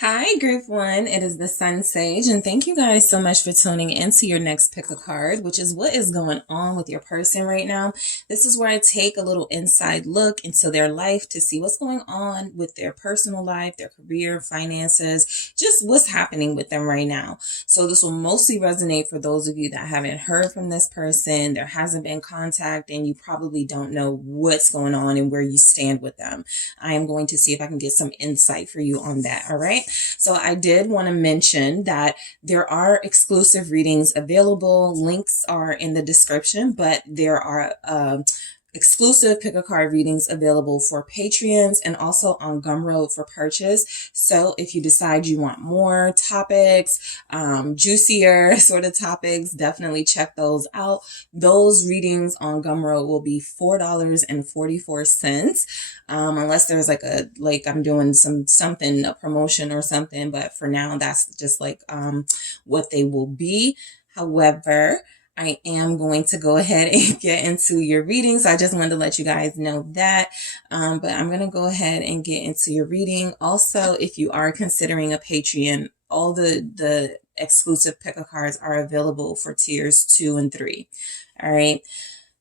Hi, Group 1. It is the SunSage, and thank you guys so much for tuning in to your next pick a card, which is what is going on with your person right now. This is where I take a little inside look into their life to see what's going on with their personal life, their career, finances, just what's happening with them right now. So this will mostly resonate for those of you that haven't heard from this person, there hasn't been contact, and you probably don't know what's going on and where you stand with them. I am going to see if I can get some insight for you on that, all right? So I did want to mention that there are exclusive readings available. Links are in the description, but there are exclusive pick a card readings available for Patreons and also on Gumroad for purchase. So if you decide you want more topics, juicier sort of topics, definitely check those out. Those readings on Gumroad will be $4.44. Unless there's like I'm doing a promotion or something, but for now that's just what they will be. However, I am going to go ahead and get into your reading. So I just wanted to let you guys know that. But I'm going to go ahead and get into your reading. Also, if you are considering a Patreon, all the exclusive pick a cards are available for tiers 2 and 3. All right.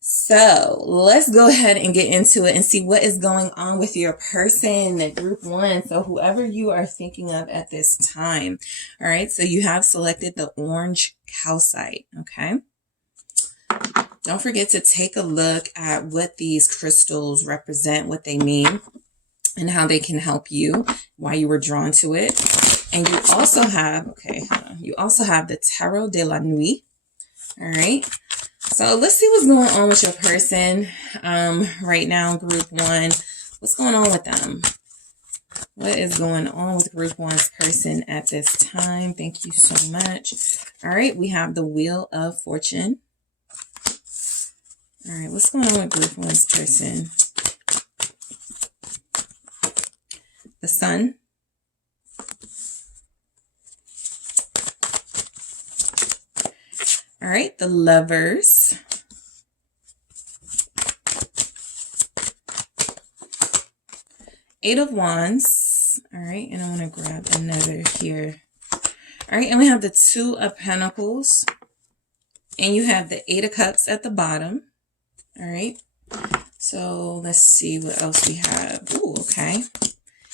So let's go ahead and get into it and see what is going on with your person, Group 1. So whoever you are thinking of at this time. All right. So you have selected the orange calcite. Okay. Don't forget to take a look at what these crystals represent, what they mean, and how they can help you, why you were drawn to it. And you also have, you also have the Tarot de la Nuit. All right. So let's see what's going on with your person right now, Group 1. What's going on with them? What is going on with Group 1's person at this time? Thank you so much. All right. We have the Wheel of Fortune. All right, what's going on with Group 1's person? The Sun. All right, the Lovers. Eight of Wands. All right, and I want to grab another here. All right, and we have the Two of Pentacles. And you have the Eight of Cups at the bottom. All right, so let's see what else we have. Ooh, okay.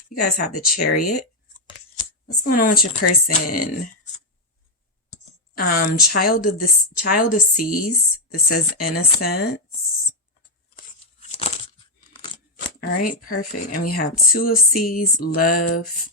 You guys have the Chariot. What's going on with your person? Child of Seas. This says Innocence. All right, perfect. And we have Two of Seas, Love.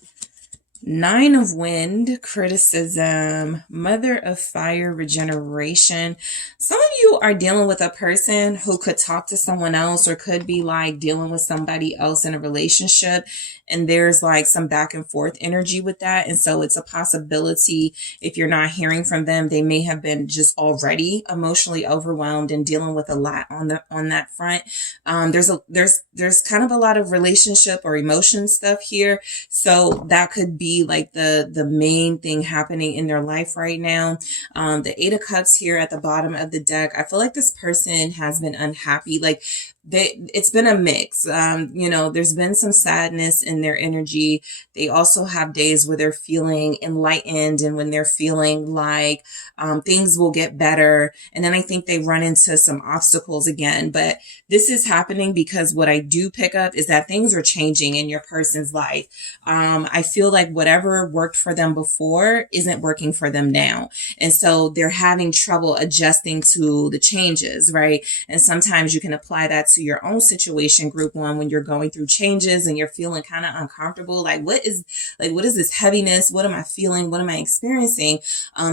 Nine of Wind, Criticism, Mother of Fire, Regeneration. Some of you are dealing with a person who could talk to someone else or could be like dealing with somebody else in a relationship. And there's like some back and forth energy with that. And so it's a possibility if you're not hearing from them, they may have been just already emotionally overwhelmed and dealing with a lot on that front. There's kind of a lot of relationship or emotion stuff here. So that could be like the main thing happening in their life right now. The Eight of Cups here at the bottom of the deck. I feel like this person has been unhappy. Like it's been a mix. There's been some sadness in their energy. They also have days where they're feeling enlightened and when they're feeling like things will get better. And then I think they run into some obstacles again. But this is happening because what I do pick up is that things are changing in your person's life. I feel like whatever worked for them before isn't working for them now. And so they're having trouble adjusting to the changes, right? And sometimes you can apply that to your own situation, Group 1, when you're going through changes and you're feeling kind of uncomfortable. Like, what is this heaviness? What am I feeling? What am I experiencing?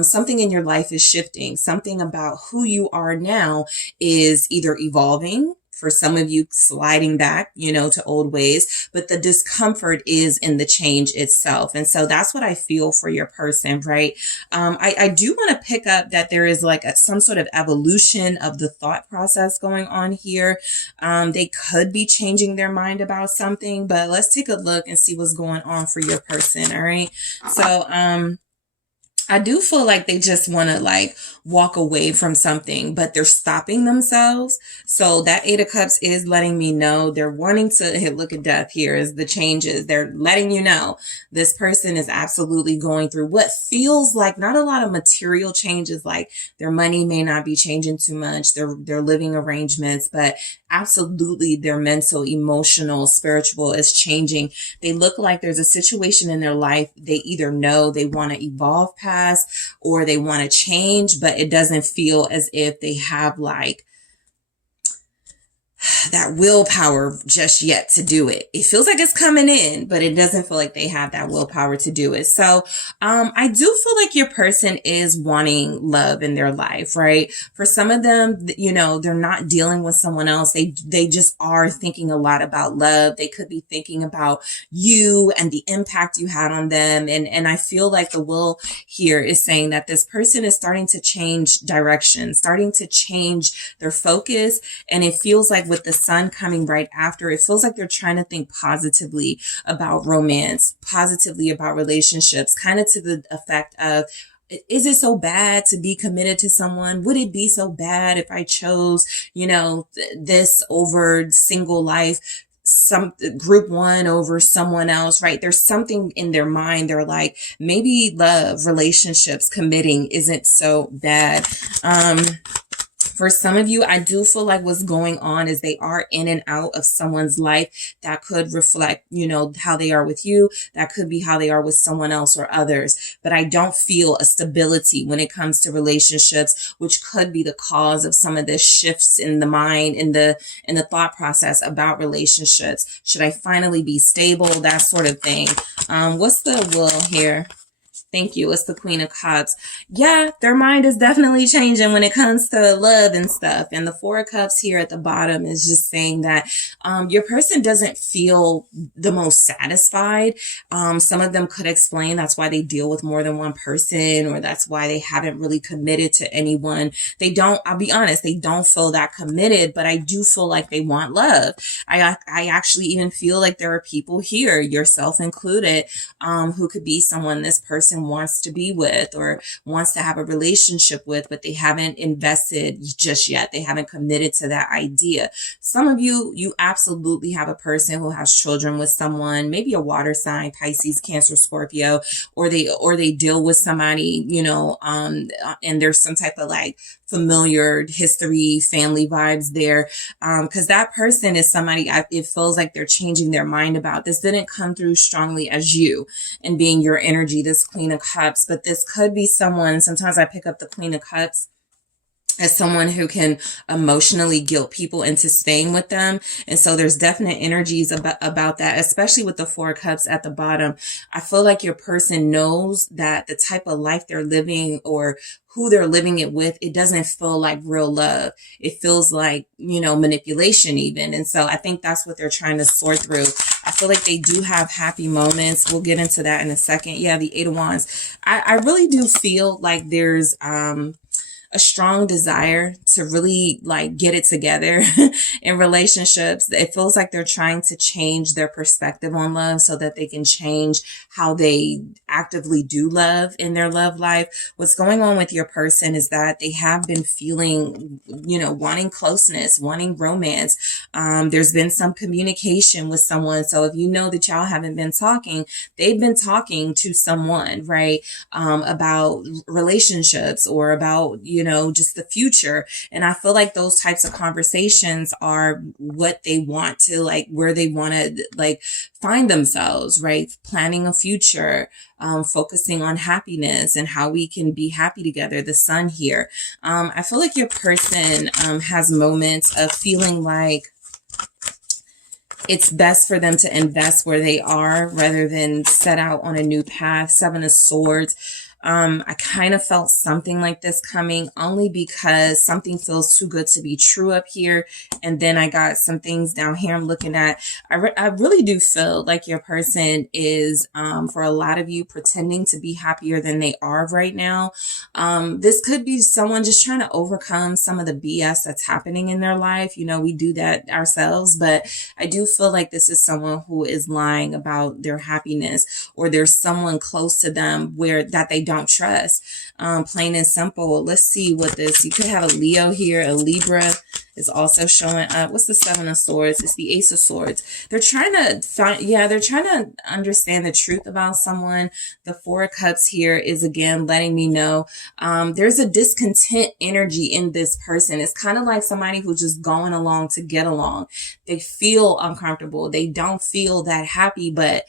Something in your life is shifting. Something about who you are now is either evolving. For some of you, sliding back, to old ways, but the discomfort is in the change itself. And so that's what I feel for your person, right? I do want to pick up that there is like some sort of evolution of the thought process going on here. They could be changing their mind about something, but let's take a look and see what's going on for your person. All right. So, I do feel like they just want to like walk away from something, but they're stopping themselves. So that Eight of Cups is letting me know they're wanting to look at death here is the changes. They're letting you know this person is absolutely going through what feels like not a lot of material changes, like their money may not be changing too much, their living arrangements, but absolutely their mental, emotional, spiritual is changing. They look like there's a situation in their life they either know they want to evolve past or they want to change, but it doesn't feel as if they have like that willpower just yet to do it. It feels like it's coming in, but it doesn't feel like they have that willpower to do it. So, I do feel like your person is wanting love in their life, right? For some of them, you know, they're not dealing with someone else. They just are thinking a lot about love. They could be thinking about you and the impact you had on them. And I feel like the will here is saying that this person is starting to change direction, starting to change their focus. And it feels like with the sun coming right after, it feels like they're trying to think positively about romance, positively about relationships, kind of to the effect of, is it so bad to be committed to someone? Would it be so bad if I chose, you know, this over single life? Some group one over someone else, right? There's something in their mind. They're like, maybe love, relationships, committing isn't so bad. For some of you, I do feel like what's going on is they are in and out of someone's life that could reflect, you know, how they are with you. That could be how they are with someone else or others. But I don't feel a stability when it comes to relationships, which could be the cause of some of the shifts in the mind, in the thought process about relationships. Should I finally be stable? That sort of thing. What's the will here? Thank you. It's the Queen of Cups. Yeah, their mind is definitely changing when it comes to love and stuff. And the Four of Cups here at the bottom is just saying that your person doesn't feel the most satisfied. Some of them could explain that's why they deal with more than one person, or that's why they haven't really committed to anyone. They don't, I'll be honest, they don't feel that committed, but I do feel like they want love. I actually even feel like there are people here, yourself included, who could be someone this person wants to be with or wants to have a relationship with, but they haven't invested just yet. They haven't committed to that idea. Some of you, you absolutely have a person who has children with someone, maybe a water sign, Pisces, Cancer, Scorpio, or they deal with somebody, you know, and there's some type of like familiar history, family vibes there. Cause that person is somebody it feels like they're changing their mind about. This didn't come through strongly as you and being your energy, this Queen of Cups, but this could be someone. Sometimes I pick up the Queen of Cups as someone who can emotionally guilt people into staying with them. And so there's definite energies about that, especially with the Four Cups at the bottom. I feel like your person knows that the type of life they're living or who they're living it with, it doesn't feel like real love. It feels like, you know, manipulation even. And so I think that's what they're trying to sort through. I feel like they do have happy moments. We'll get into that in a second. Yeah, the Eight of Wands. I really do feel like there's, a strong desire to really like get it together in relationships. It feels like they're trying to change their perspective on love so that they can change how they actively do love in their love life. What's going on with your person is that they have been feeling, you know, wanting closeness, wanting romance. There's been some communication with someone. So if you know that y'all haven't been talking, they've been talking to someone, right? About relationships or about, you know, just the future. And I feel like those types of conversations are what they want to like, where they want to like find themselves, right? Planning a future, focusing on happiness and how we can be happy together. The sun here. I feel like your person has moments of feeling like it's best for them to invest where they are rather than set out on a new path. Seven of Swords. I kind of felt something like this coming only because something feels too good to be true up here. And then I got some things down here I'm looking at. I really do feel like your person is, for a lot of you, pretending to be happier than they are right now. This could be someone just trying to overcome some of the BS that's happening in their life. You know, we do that ourselves, but I do feel like this is someone who is lying about their happiness, or there's someone close to them where that they don't trust. Plain and simple. Let's see what this, you could have a Leo here, a Libra is also showing up. What's the Seven of Swords? It's the Ace of Swords. They're trying to find, they're trying to understand the truth about someone. The Four of Cups here is again letting me know there's a discontent energy in this person. It's kind of like somebody who's just going along to get along. They feel uncomfortable. They don't feel that happy, but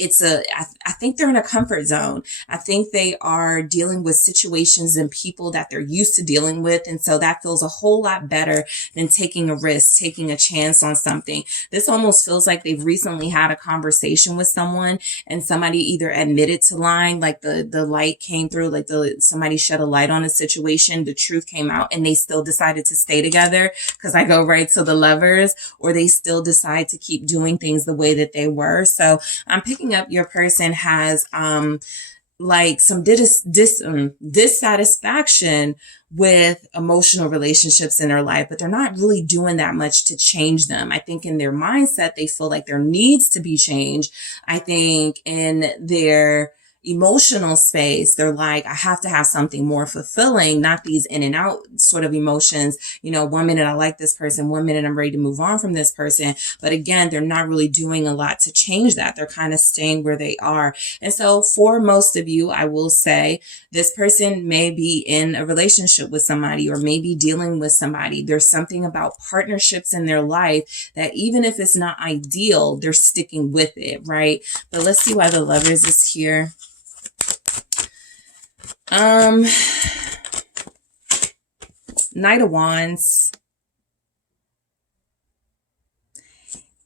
I think they're in a comfort zone. I think they are dealing with situations and people that they're used to dealing with. And so that feels a whole lot better than taking a risk, taking a chance on something. This almost feels like they've recently had a conversation with someone and somebody either admitted to lying, like the light came through, like somebody shed a light on a situation, the truth came out, and they still decided to stay together, because I go right to the Lovers, or they still decide to keep doing things the way that they were. So I'm picking up your person has like some dissatisfaction with emotional relationships in their life, but they're not really doing that much to change them. I think in their mindset, they feel like there needs to be change. I think in their emotional space, they're like, I have to have something more fulfilling, not these in and out sort of emotions. You know, 1 minute I like this person, 1 minute I'm ready to move on from this person. But again, they're not really doing a lot to change that. They're kind of staying where they are. And so for most of you, I will say this person may be in a relationship with somebody or maybe dealing with somebody. There's something about partnerships in their life that even if it's not ideal, they're sticking with it, right? But let's see why the Lovers is here. Knight of Wands.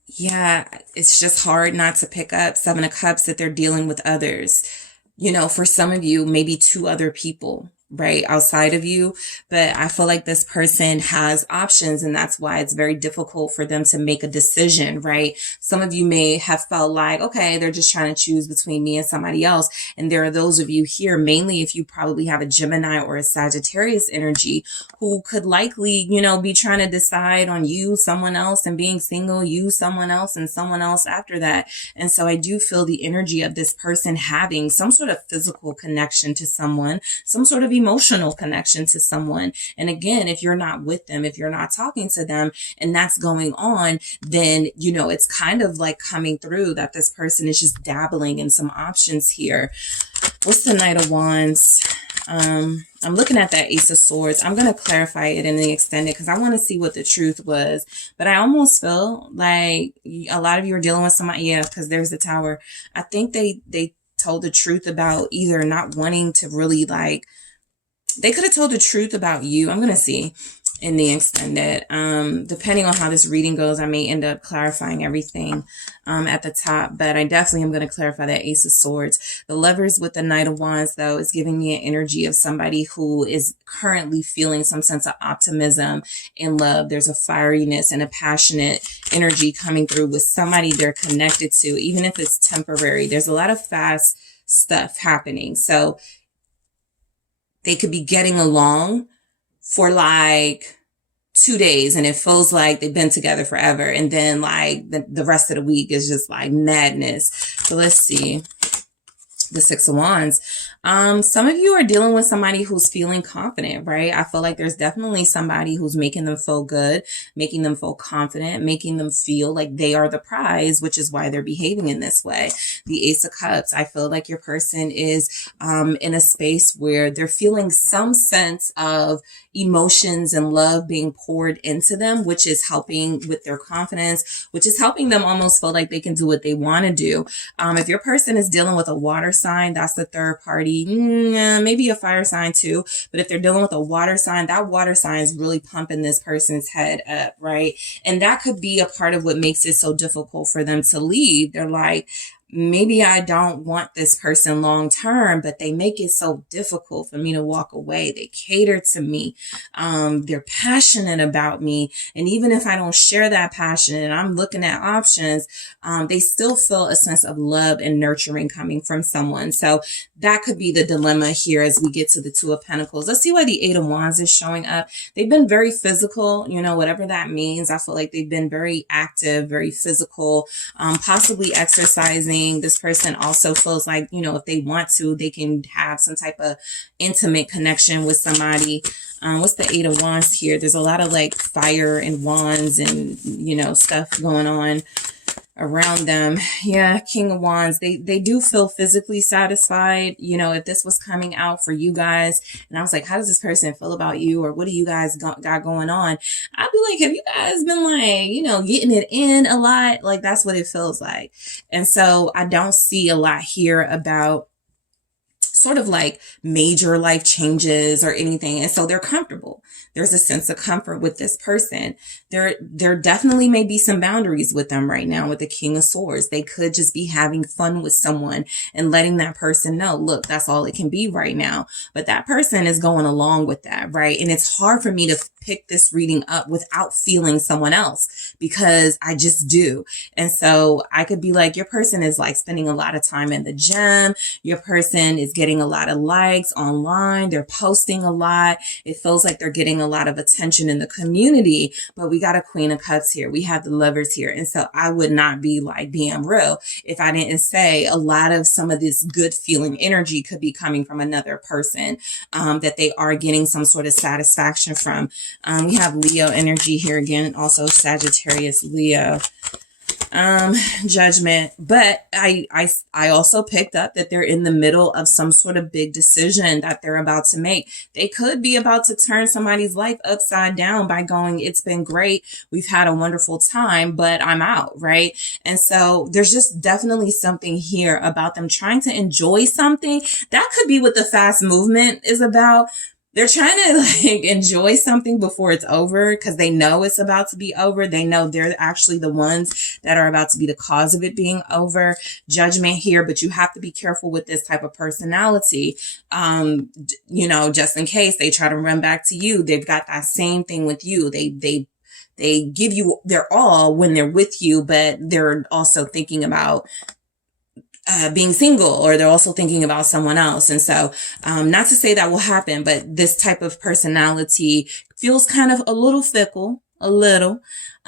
Yeah, it's just hard not to pick up. Seven of Cups, that they're dealing with others. You know, for some of you, maybe 2 other people, right, outside of you. But I feel like this person has options, and that's why it's very difficult for them to make a decision, right? Some of you may have felt like, okay, they're just trying to choose between me and somebody else. And there are those of you here, mainly if you probably have a Gemini or a Sagittarius energy, who could likely, you know, be trying to decide on you, someone else, and being single, you, someone else, and someone else after that. And so I do feel the energy of this person having some sort of physical connection to someone, some sort of emotional connection to someone. And again, if you're not with them, if you're not talking to them, and that's going on, then, you know, it's kind of like coming through that this person is just dabbling in some options here. What's the Knight of Wands? I'm looking at that Ace of Swords. I'm going to clarify it in the extended because I want to see what the truth was. But I almost feel like a lot of you are dealing with somebody. Yeah, because there's the Tower. I think they told the truth about either not wanting to really like, they could have told the truth about you. I'm going to see in the extended. Depending on how this reading goes, I may end up clarifying everything at the top, but I definitely am going to clarify that Ace of Swords. The Lovers with the Knight of Wands, though, is giving me an energy of somebody who is currently feeling some sense of optimism in love. There's a fieriness and a passionate energy coming through with somebody they're connected to, even if it's temporary. There's a lot of fast stuff happening. So they could be getting along for like 2 days and it feels like they've been together forever. And then like the rest of the week is just like madness. So let's see. The Six of Wands. Some of you are dealing with somebody who's feeling confident, right? I feel like there's definitely somebody who's making them feel good, making them feel confident, making them feel like they are the prize, which is why they're behaving in this way. The Ace of Cups. I feel like your person is in a space where they're feeling some sense of emotions and love being poured into them, which is helping with their confidence, which is helping them almost feel like they can do what they want to do. If your person is dealing with a water sign, that's the third party, maybe a fire sign too. But if they're dealing with a water sign, that water sign is really pumping this person's head up, right? And that could be a part of what makes it so difficult for them to leave. They're like, maybe I don't want this person long term, but they make it so difficult for me to walk away. They cater to me. They're passionate about me. And even if I don't share that passion and I'm looking at options, they still feel a sense of love and nurturing coming from someone. So that could be the dilemma here as we get to the Two of Pentacles. Let's see why the Eight of Wands is showing up. They've been very physical, you know, whatever that means. I feel like they've been very active, very physical, possibly exercising, feeling. This person also feels like, you know, if they want to, they can have some type of intimate connection with somebody. What's the Eight of Wands here? There's a lot of like fire and wands and, you know, stuff going on around them. Yeah, King of Wands. They do feel physically satisfied. You know, if this was coming out for you guys and I was like, how does this person feel about you? Or what do you guys got going on? I'd be like, have you guys been like, you know, getting it in a lot? Like, that's what it feels like. And so I don't see a lot here about sort of like major life changes or anything. And so they're comfortable. There's a sense of comfort with this person. There definitely may be some boundaries with them right now with the King of Swords. They could just be having fun with someone and letting that person know, look, that's all it can be right now. But that person is going along with that, right? And it's hard for me to pick this reading up without feeling someone else because I just do. And so I could be like, your person is like spending a lot of time in the gym. Your person is getting a lot of likes online. They're posting a lot. It feels like they're getting a lot of attention in the community, but we got a Queen of Cups here. We have the Lovers here. And so I would not be like being real if I didn't say a lot of some of this good feeling energy could be coming from another person, that they are getting some sort of satisfaction from. We have Leo energy here again, also Sagittarius, Leo. Judgment, but I also picked up that they're in the middle of some sort of big decision that they're about to make. They could be about to turn somebody's life upside down by going, it's been great, we've had a wonderful time, but I'm out, right? And so there's just definitely something here about them trying to enjoy something. That could be what the fast movement is about. They're trying to like enjoy something before it's over because they know it's about to be over. They know they're actually the ones that are about to be the cause of it being over. Judgment here, but you have to be careful with this type of personality. You know, just in case they try to run back to you, they've got that same thing with you. They give you their all when they're with you, but they're also thinking about being single, or they're also thinking about someone else. And so, not to say that will happen, but this type of personality feels kind of a little fickle, a little.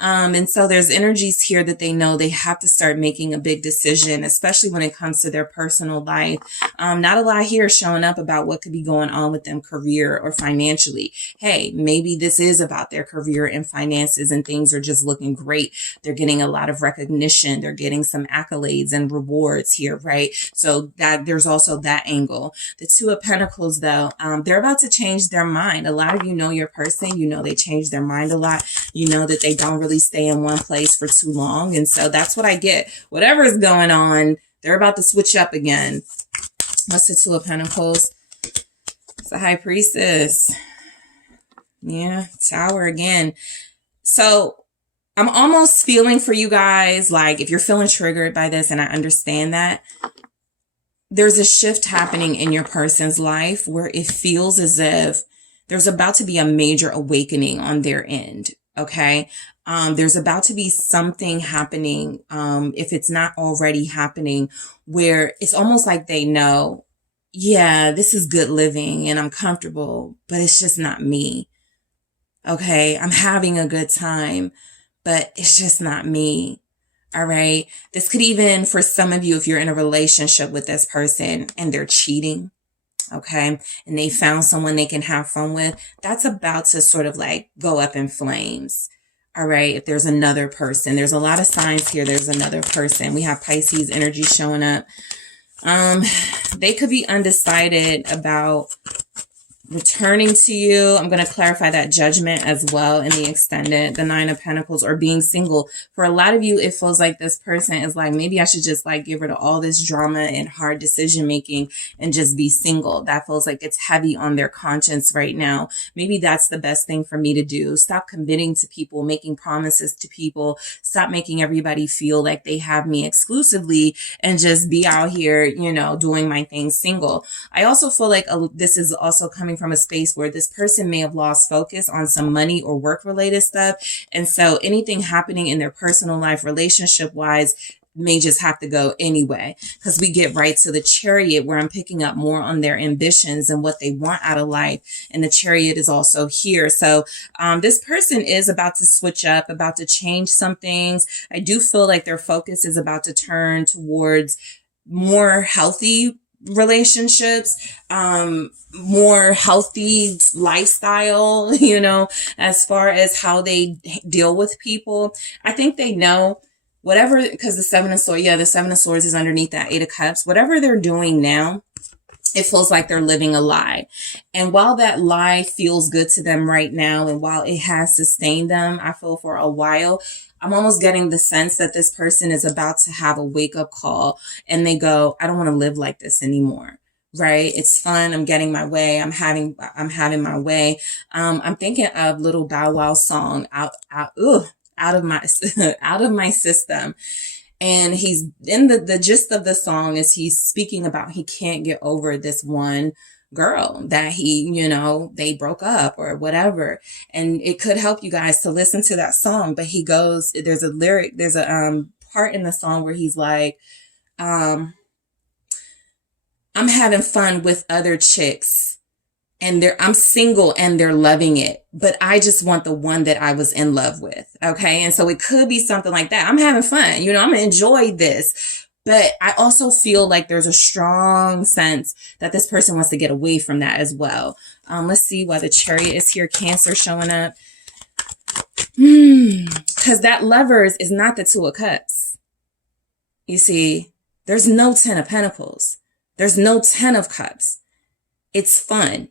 And so there's energies here that they know they have to start making a big decision, especially when it comes to their personal life. Not a lot here showing up about what could be going on with them career or financially. Hey, maybe this is about their career and finances and things are just looking great. They're getting a lot of recognition. They're getting some accolades and rewards here, right? So that there's also that angle. The Two of Pentacles, though, they're about to change their mind. A lot of you know your person. You know they change their mind a lot. You know that they don't really stay in one place for too long. And so that's what I get. Whatever is going on, they're about to switch up again. What's the Two of Pentacles? It's the High Priestess. Yeah, Tower again. So I'm almost feeling for you guys, like if you're feeling triggered by this, and I understand that, there's a shift happening in your person's life where it feels as if there's about to be a major awakening on their end. Okay. There's about to be something happening, if it's not already happening, where it's almost like they know, yeah, this is good living and I'm comfortable, but it's just not me. Okay. I'm having a good time, but it's just not me. All right. This could even, for some of you, if you're in a relationship with this person and they're cheating, okay, and they found someone they can have fun with, that's about to sort of like go up in flames. All right. If there's another person, there's a lot of signs here. There's another person. We have Pisces energy showing up. They could be undecided about returning to you. I'm going to clarify that Judgment as well in the extended, the Nine of Pentacles, or being single. For a lot of you, it feels like this person is like, maybe I should just like get rid of all this drama and hard decision making and just be single. That feels like it's heavy on their conscience right now. Maybe that's the best thing for me to do. Stop committing to people, making promises to people. Stop making everybody feel like they have me exclusively and just be out here, you know, doing my thing single. I also feel like this is also coming from a space where this person may have lost focus on some money or work related stuff. And so anything happening in their personal life, relationship wise, may just have to go anyway, because we get right to the Chariot, where I'm picking up more on their ambitions and what they want out of life. And the Chariot is also here. So this person is about to switch up, about to change some things. I do feel like their focus is about to turn towards more healthy relationships, more healthy lifestyle, as far as how they deal with people. I think they know whatever, because the Seven of Swords, the Seven of Swords is underneath that Eight of Cups. Whatever they're doing now, it feels like they're living a lie. And while that lie feels good to them right now, and while it has sustained them, I feel for a while, I'm almost getting the sense that this person is about to have a wake up call, and they go, I don't want to live like this anymore. Right? It's fun. I'm getting my way. I'm having my way. I'm thinking of Little Bow Wow song, out of my, out of my system. And he's in the gist of the song is he's speaking about he can't get over this one girl that they broke up or whatever. And it could help you guys to listen to that song. But he goes, there's a part in the song where he's like, I'm having fun with other chicks, and I'm single and they're loving it, but I just want the one that I was in love with. Okay. And so it could be something like that. I'm having fun, I'm going to enjoy this, but I also feel like there's a strong sense that this person wants to get away from that as well. Let's see why the Chariot is here. Cancer showing up. Because that Lovers is not the Two of Cups. You see, there's no 10 of Pentacles. There's no 10 of Cups. It's fun.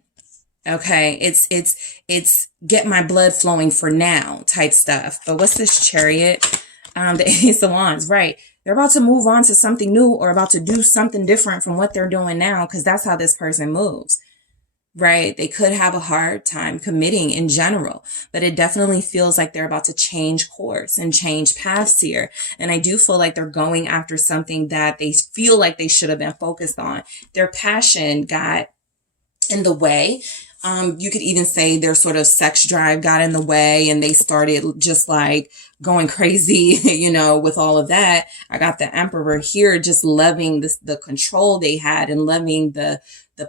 Okay. It's get my blood flowing for now type stuff. But what's this Chariot? The Ace of Wands, right? They're about to move on to something new, or about to do something different from what they're doing now, because that's how this person moves. Right? They could have a hard time committing in general, but it definitely feels like they're about to change course and change paths here. And I do feel like they're going after something that they feel like they should have been focused on. Their passion got in the way. You could even say their sort of sex drive got in the way, and they started just like going crazy, with all of that. I got the Emperor here, just loving the control they had and loving the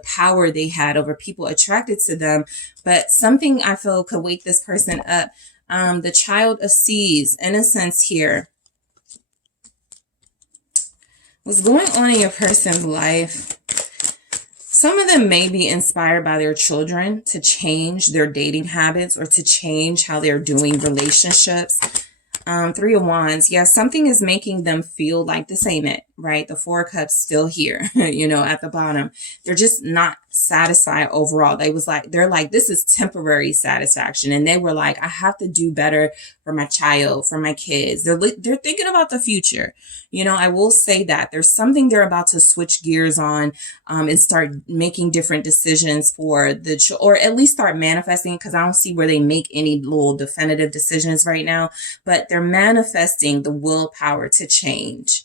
power they had over people attracted to them. But something I feel could wake this person up. The Child of Seas, innocence here. What's going on in your person's life? Some of them may be inspired by their children to change their dating habits or to change how they're doing relationships. Three of Wands. Yeah, something is making them feel like this ain't it, right? The Four of Cups still here, at the bottom. They're just not satisfied overall. They're like, this is temporary satisfaction. And they were like, I have to do better for my child, for my kids. They're thinking about the future. I will say that there's something they're about to switch gears on, and start making different decisions for or at least start manifesting, because I don't see where they make any little definitive decisions right now, but they're manifesting the willpower to change.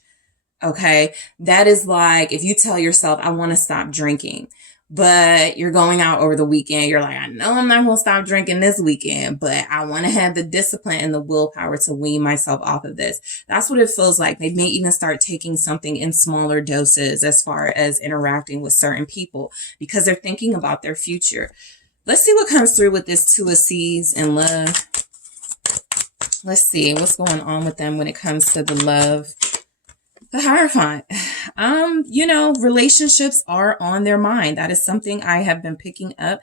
Okay. That is like, if you tell yourself, I want to stop drinking, but you're going out over the weekend. You're like, I know I'm not going to stop drinking this weekend, but I want to have the discipline and the willpower to wean myself off of this. That's what it feels like. They may even start taking something in smaller doses as far as interacting with certain people, because they're thinking about their future. Let's see what comes through with this Two of Seas in love. Let's see what's going on with them when it comes to the love. The Hierophant. Relationships are on their mind. That is something I have been picking up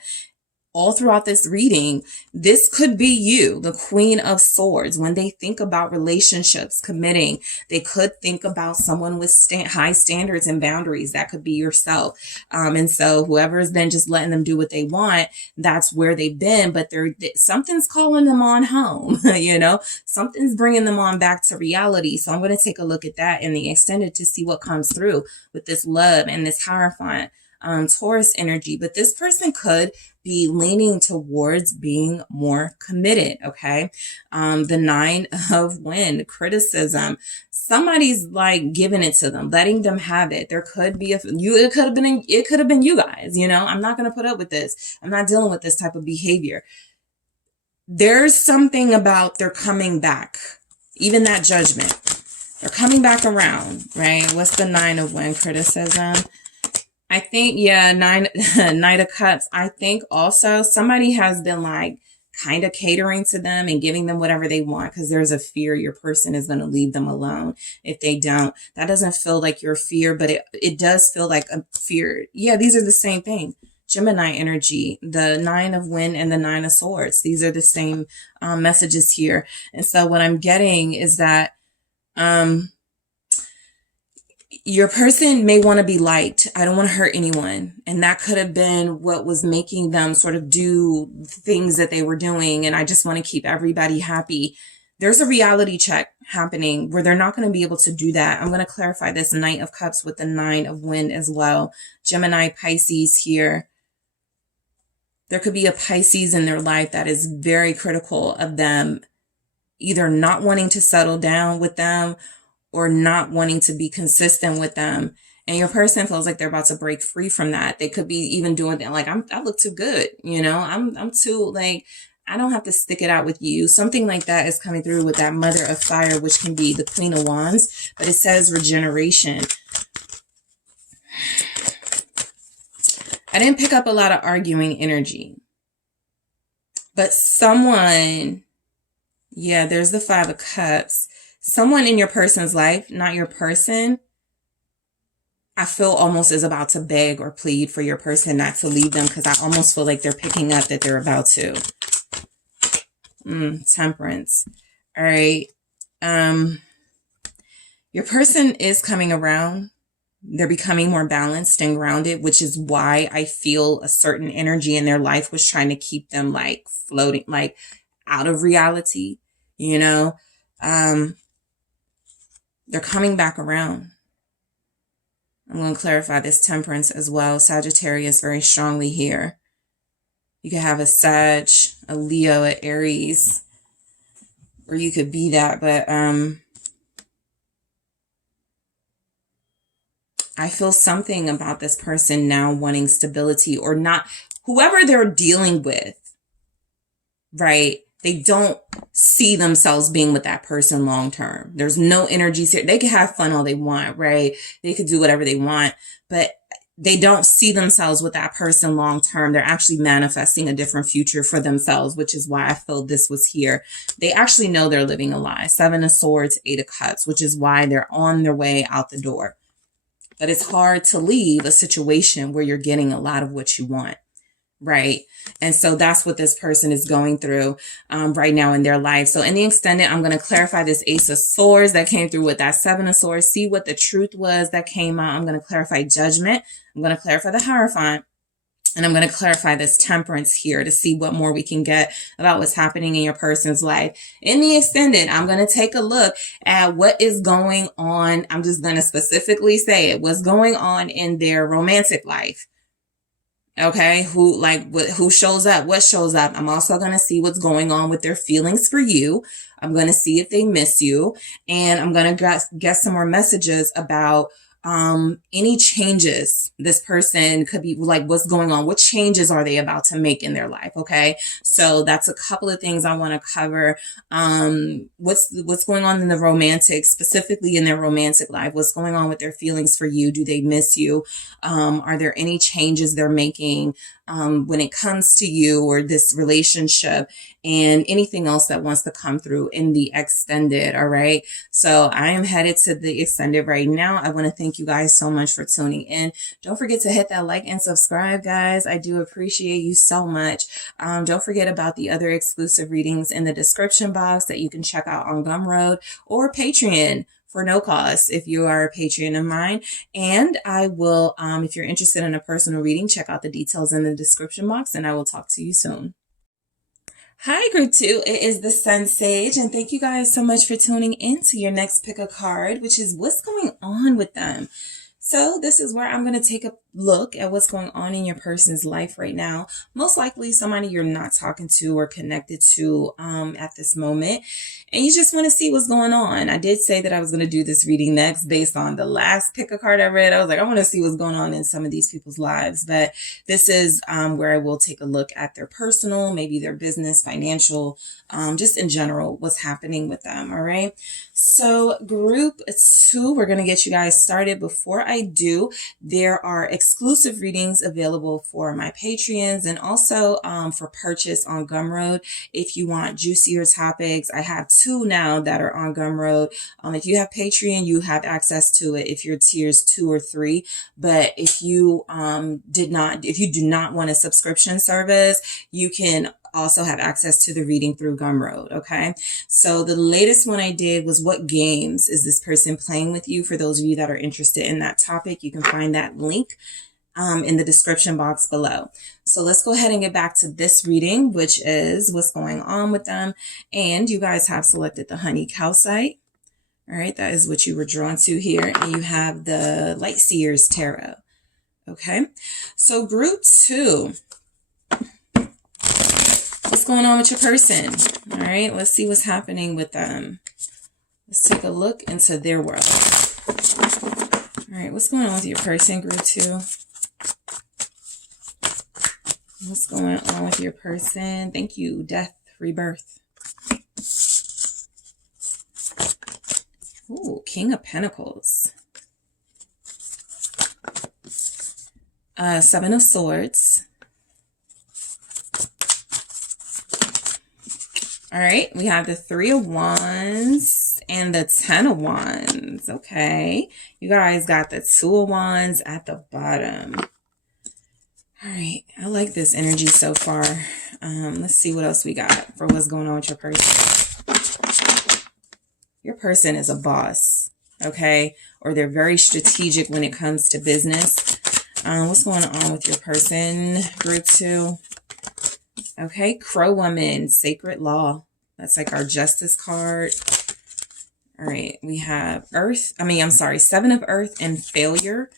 all throughout this reading. This could be you, the Queen of Swords. When they think about relationships, committing, they could think about someone with high standards and boundaries. That could be yourself. And so whoever's been just letting them do what they want, that's where they've been, but something's calling them on home, something's bringing them on back to reality. So I'm going to take a look at that in the extended to see what comes through with this love and this Hierophant, Taurus energy. But this person could be leaning towards being more committed. Okay. The Nine of Wind, criticism. Somebody's like giving it to them, letting them have it. There could be it could have been you guys, I'm not going to put up with this. I'm not dealing with this type of behavior. There's something about they're coming back, even that Judgment. They're coming back around, right? What's the Nine of Wands? Criticism. I think, yeah, Knight of Cups. I think also somebody has been like kind of catering to them and giving them whatever they want because there's a fear your person is going to leave them alone if they don't. That doesn't feel like your fear, but it does feel like a fear. Yeah, these are the same thing. Gemini energy, the Nine of Wind and the Nine of Swords. These are the same messages here. And so what I'm getting is that your person may want to be liked. I don't want to hurt anyone. And that could have been what was making them sort of do things that they were doing. And I just want to keep everybody happy. There's a reality check happening where they're not going to be able to do that. I'm going to clarify this Knight of Cups with the Nine of Wind as well. Gemini, Pisces here. There could be a Pisces in their life that is very critical of them either not wanting to settle down with them or not wanting to be consistent with them. And your person feels like they're about to break free from that. They could be even doing that. Like, I look too good. You know, I'm too, like, I don't have to stick it out with you. Something like that is coming through with that Mother of Fire, which can be the Queen of Wands, but it says regeneration. I didn't pick up a lot of arguing energy, but someone, yeah, there's the Five of Cups. Someone in your person's life, not your person, I feel almost is about to beg or plead for your person not to leave them because I almost feel like they're picking up that they're about to. Temperance. All right. Your person is coming around. They're becoming more balanced and grounded, which is why I feel a certain energy in their life was trying to keep them like floating, like out of reality, you know? They're coming back around. I'm going to clarify this Temperance as well. Sagittarius very strongly here. You could have a Sag, a Leo, an Aries, or you could be that, but I feel something about this person now wanting stability or not, whoever they're dealing with, right? They don't see themselves being with that person long term. There's no energies here. They can have fun all they want, right? They could do whatever they want, but they don't see themselves with that person long term. They're actually manifesting a different future for themselves, which is why I feel this was here. They actually know they're living a lie. Seven of Swords, Eight of Cups, which is why they're on their way out the door. But it's hard to leave a situation where you're getting a lot of what you want. Right. And so that's what this person is going through right now in their life. So in the extended, I'm going to clarify this Ace of Swords that came through with that Seven of Swords. See what the truth was that came out. I'm going to clarify Judgment. I'm going to clarify the Hierophant. And I'm going to clarify this Temperance here to see what more we can get about what's happening in your person's life. In the extended, I'm going to take a look at what is going on. I'm just going to specifically say it. What's going on in their romantic life. Okay, who shows up, what shows up. I'm also going to see what's going on with their feelings for you. I'm going to see if they miss you. And I'm going to get some more messages about any changes this person could be like, what's going on, what changes are they about to make in their life? Okay. So that's a couple of things I want to cover. What's going on in the romantic, specifically in their romantic life, what's going on with their feelings for you? Do they miss you? Are there any changes they're making when it comes to you or this relationship, and anything else that wants to come through in the extended? All right. So I am headed to the extended right now. I want to thank you guys so much for tuning in. Don't forget to hit that like and subscribe, guys. I do appreciate you so much. Don't forget about the other exclusive readings in the description box that you can check out on Gumroad or Patreon for no cost if you are a Patreon of mine. And I will, if you're interested in a personal reading, check out the details in the description box, and I will talk to you soon. Hi, Group 2. It is the SunSage, and thank you guys so much for tuning in to your next pick a card, which is what's going on with them. So this is where I'm going to take look at what's going on in your person's life right now. Most likely somebody you're not talking to or connected to at this moment. And you just want to see what's going on. I did say that I was going to do this reading next based on the last pick a card I read. I was like, I want to see what's going on in some of these people's lives. But this is where I will take a look at their personal, maybe their business, financial, just in general, what's happening with them. All right. So group 2, we're going to get you guys started. Before I do, there are exclusive readings available for my Patreons and also for purchase on Gumroad. If you want juicier topics, I have 2 now that are on Gumroad. If you have Patreon, you have access to it if you're tiers 2 or 3. But if you do not want a subscription service, you can also have access to the reading through Gumroad. Okay. So the latest one I did was, what games is this person playing with you? For those of you that are interested in that topic, you can find that link in the description box below. So let's go ahead and get back to this reading, which is what's going on with them. And you guys have selected the Honey Calcite. All right. That is what you were drawn to here. And you have the Light Seers Tarot. Okay. So group 2. What's going on with your person? All right, let's see what's happening with them. Let's take a look into their world. All right, what's going on with your person, group 2? What's going on with your person? Thank you. Death, rebirth. Ooh, King of Pentacles. 7 of Swords. All right, we have the 3 of Wands and the 10 of Wands. Okay, you guys got the 2 of Wands at the bottom. All right, I like this energy so far. Let's see what else we got for what's going on with your person. Your person is a boss, okay? Or they're very strategic when it comes to business. What's going on with your person, group 2? Okay, Crow Woman, Sacred Law. That's like our Justice card. All right, we have 7 of Earth and Failure.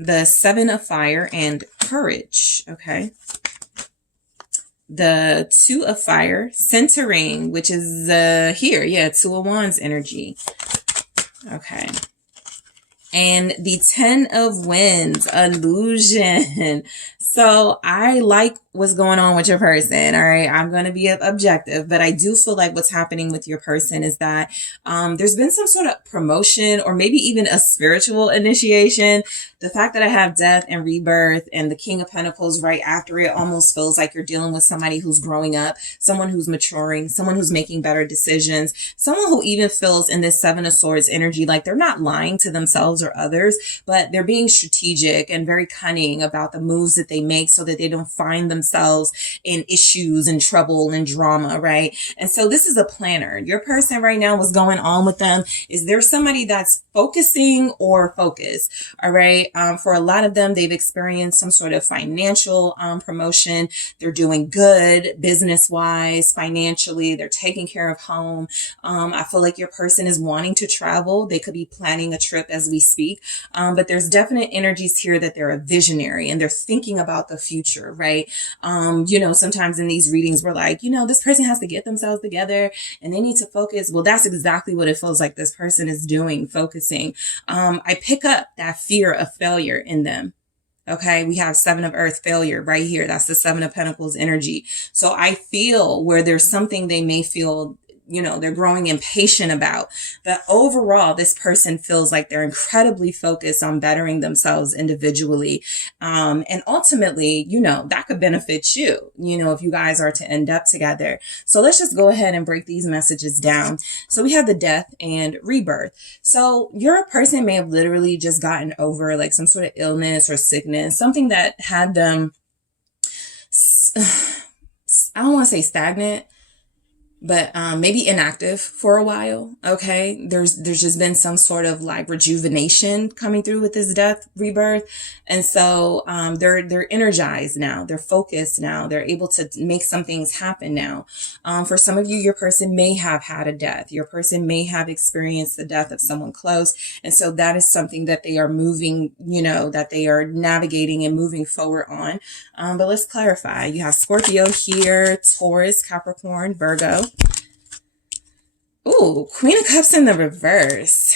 The 7 of Fire and Courage. Okay. The 2 of Fire, Centering, which is here. Yeah, 2 of Wands energy. Okay. And the 10 of Wands, Illusion. So I like what's going on with your person. All right. I'm going to be objective, but I do feel like what's happening with your person is that there's been some sort of promotion or maybe even a spiritual initiation. The fact that I have Death and Rebirth and the King of Pentacles right after it almost feels like you're dealing with somebody who's growing up, someone who's maturing, someone who's making better decisions, someone who even feels in this 7 of Swords energy like they're not lying to themselves or others, but they're being strategic and very cunning about the moves that they make so that they don't find themselves in issues and trouble and drama, right? And so this is a planner. Your person right now, what's going on with them is there's somebody that's focusing or focused, all right? For a lot of them, they've experienced some sort of financial promotion. They're doing good business-wise, financially. They're taking care of home. I feel like your person is wanting to travel. They could be planning a trip as we speak. But there's definite energies here that they're a visionary and they're thinking about the future, right? Sometimes in these readings, we're like, this person has to get themselves together and they need to focus. Well, that's exactly what it feels like this person is doing, focusing. I pick up that fear of failure in them. Okay, we have 7 of Earth, failure right here. That's the 7 of Pentacles energy. So I feel where there's something they may feel, they're growing impatient about. But overall, this person feels like they're incredibly focused on bettering themselves individually. And ultimately, that could benefit you, if you guys are to end up together. So let's just go ahead and break these messages down. So we have the Death and Rebirth. So your person may have literally just gotten over like some sort of illness or sickness, something that had them, I don't want to say stagnant, but maybe inactive for a while. Okay, there's just been some sort of like rejuvenation coming through with this death rebirth, and so they're energized now, they're focused now, they're able to make some things happen now. For some of you, your person may have had a death, your person may have experienced the death of someone close, and so that is something that they are moving, you know, that they are navigating and moving forward on. But let's clarify. You have Scorpio here, Taurus, Capricorn, Virgo. Ooh, Queen of Cups in the reverse.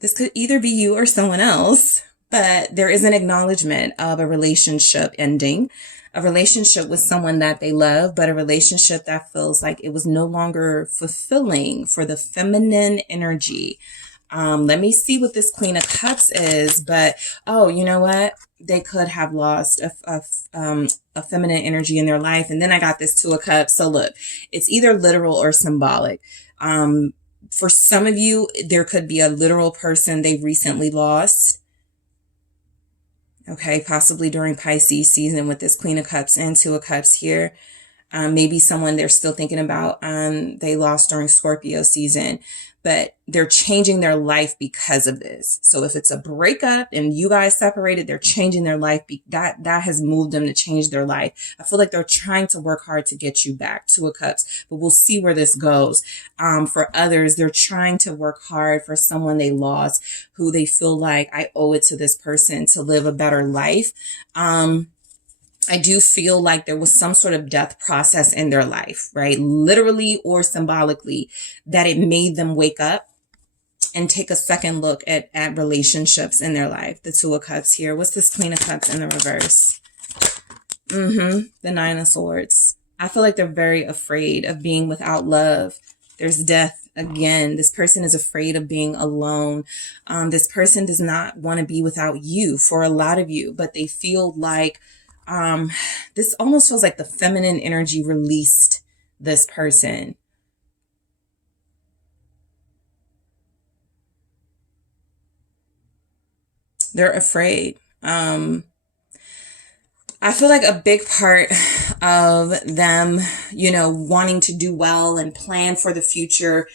This could either be you or someone else, but there is an acknowledgement of a relationship ending, a relationship with someone that they love, but a relationship that feels like it was no longer fulfilling for the feminine energy. Let me see what this Queen of Cups is, but, oh, you know what? They could have lost a feminine energy in their life. And then I got this Two of Cups. So look, it's either literal or symbolic. For some of you, there could be a literal person they've recently lost. Okay, possibly during Pisces season with this Queen of Cups and Two of Cups here. Maybe someone they're still thinking about, they lost during Scorpio season, but they're changing their life because of this. So if it's a breakup and you guys separated, they're changing their life. That has moved them to change their life. I feel like they're trying to work hard to get you back. Two of Cups, but we'll see where this goes. For others, they're trying to work hard for someone they lost who they feel like I owe it to this person to live a better life. I do feel like there was some sort of death process in their life, right? Literally or symbolically, that it made them wake up and take a second look at relationships in their life. The Two of Cups here. What's this Queen of Cups in the reverse? The Nine of Swords. I feel like they're very afraid of being without love. There's death again. This person is afraid of being alone. This person does not want to be without you for a lot of you, but they feel like this almost feels like the feminine energy released this person. They're afraid. I feel like a big part of them, you know, wanting to do well and plan for the future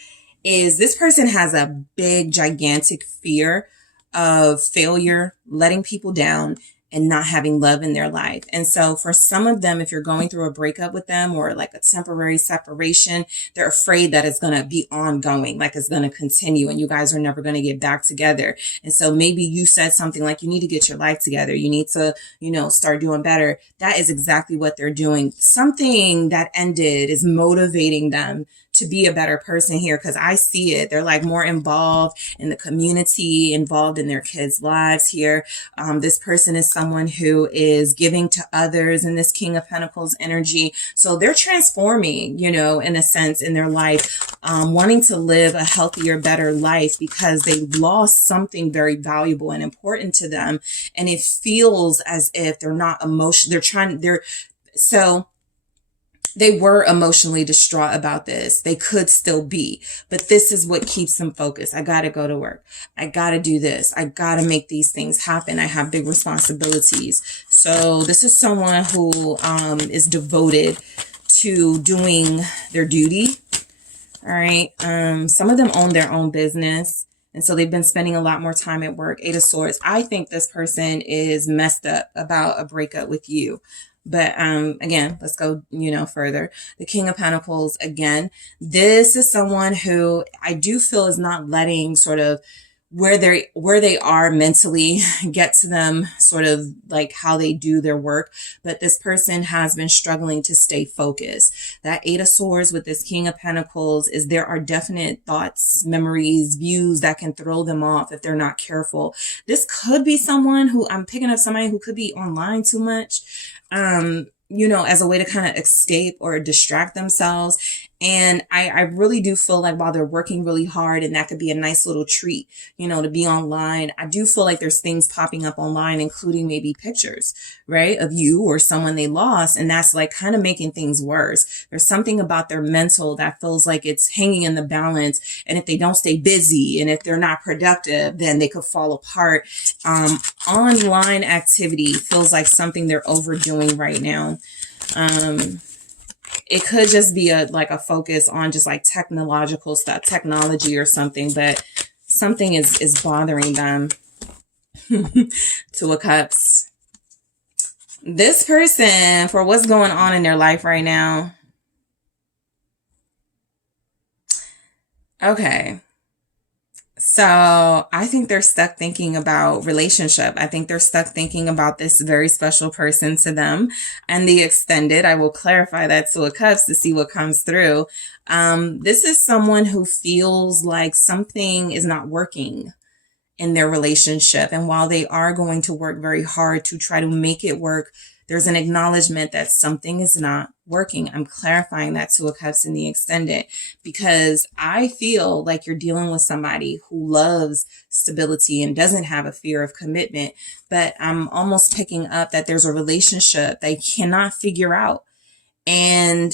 is this person has a big, gigantic fear of failure, letting people down, and not having love in their life. And so for some of them, if you're going through a breakup with them or like a temporary separation, they're afraid that it's going to be ongoing, like it's going to continue and you guys are never going to get back together. And so maybe you said something like, you need to get your life together. You need to, you know, start doing better. That is exactly what they're doing. Something that ended is motivating them to be a better person here, because I see it. They're like more involved in the community, involved in their kids' lives here. This person is someone who is giving to others in this King of Pentacles energy. So they're transforming, you know, in a sense in their life, wanting to live a healthier, better life because they lost something very valuable and important to them. And it feels as if they're not emotional. So they were emotionally distraught about this. They could still be, but this is what keeps them focused. I got to go to work. I got to do this. I got to make these things happen. I have big responsibilities. So this is someone who is devoted to doing their duty. All right. Some of them own their own business. And so they've been spending a lot more time at work. Eight of Swords. I think this person is messed up about a breakup with you. But again, let's go, you know, further. The King of Pentacles, again, this is someone who I do feel is not letting sort of where they are mentally get to them, sort of like how they do their work. But this person has been struggling to stay focused. That Eight of Swords with this King of Pentacles is there are definite thoughts, memories, views that can throw them off if they're not careful. This could be someone who I'm picking up somebody who could be online too much. You know, as a way to kind of escape or distract themselves. And I really do feel like while they're working really hard, and that could be a nice little treat, you know, to be online, I do feel like there's things popping up online, including maybe pictures, right, of you or someone they lost. And that's like kind of making things worse. There's something about their mental that feels like it's hanging in the balance. And if they don't stay busy and if they're not productive, then they could fall apart. Online activity feels like something they're overdoing right now. It could just be like a focus on just like technological stuff, technology or something, but something is bothering them. Two of Cups. This person, for what's going on in their life right now. Okay. So I think they're stuck thinking about relationship. I think they're stuck thinking about this very special person to them and the extended. I will clarify that Two of Cups to see what comes through. This is someone who feels like something is not working in their relationship. And while they are going to work very hard to try to make it work, there's an acknowledgement that something is not working. I'm clarifying that Two of Cups in the extended because I feel like you're dealing with somebody who loves stability and doesn't have a fear of commitment. But I'm almost picking up that there's a relationship they cannot figure out. And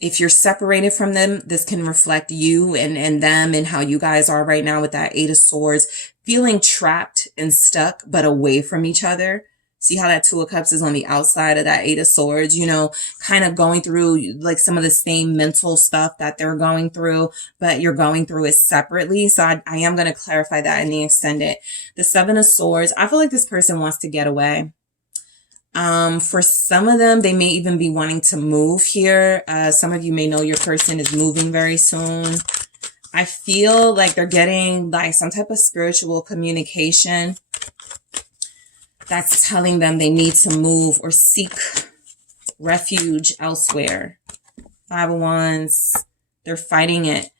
if you're separated from them, this can reflect you and them and how you guys are right now with that Eight of Swords, feeling trapped and stuck, but away from each other. See how that Two of Cups is on the outside of that Eight of Swords, you know, kind of going through like some of the same mental stuff that they're going through, but you're going through it separately. So I am going to clarify that in the extended. The Seven of Swords, I feel like this person wants to get away. For some of them, they may even be wanting to move here. Some of you may know your person is moving very soon. I feel like they're getting like some type of spiritual communication that's telling them they need to move or seek refuge elsewhere. Five of Wands, they're fighting it.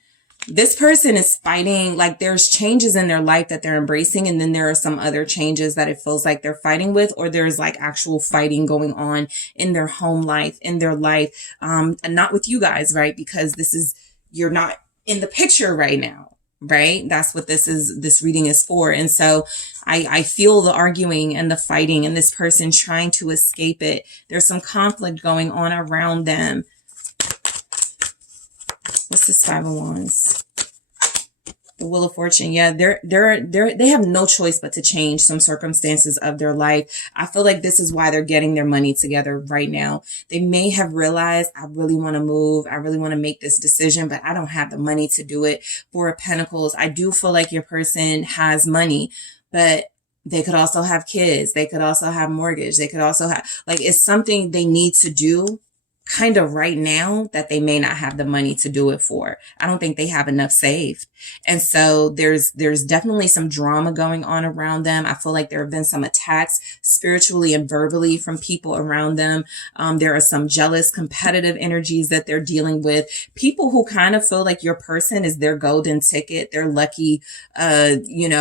This person is fighting, like there's changes in their life that they're embracing. And then there are some other changes that it feels like they're fighting with, or there's like actual fighting going on in their home life, in their life. And not with you guys, right? Because you're not in the picture right now, right? That's what this reading is for. And so I feel the arguing and the fighting and this person trying to escape it. There's some conflict going on around them. What's this Five of Wands? The Wheel of Fortune. Yeah, they have no choice but to change some circumstances of their life. I feel like this is why they're getting their money together right now. They may have realized, I really want to move. I really want to make this decision, but I don't have the money to do it. Four of Pentacles. I do feel like your person has money, but they could also have kids. They could also have mortgage. They could also have, like, it's something they need to do kind of right now that they may not have the money to do it for. I don't think they have enough saved. And so there's definitely some drama going on around them. I feel like there have been some attacks spiritually and verbally from people around them. There are some jealous, competitive energies that they're dealing with. People who kind of feel like your person is their golden ticket. They're lucky. You're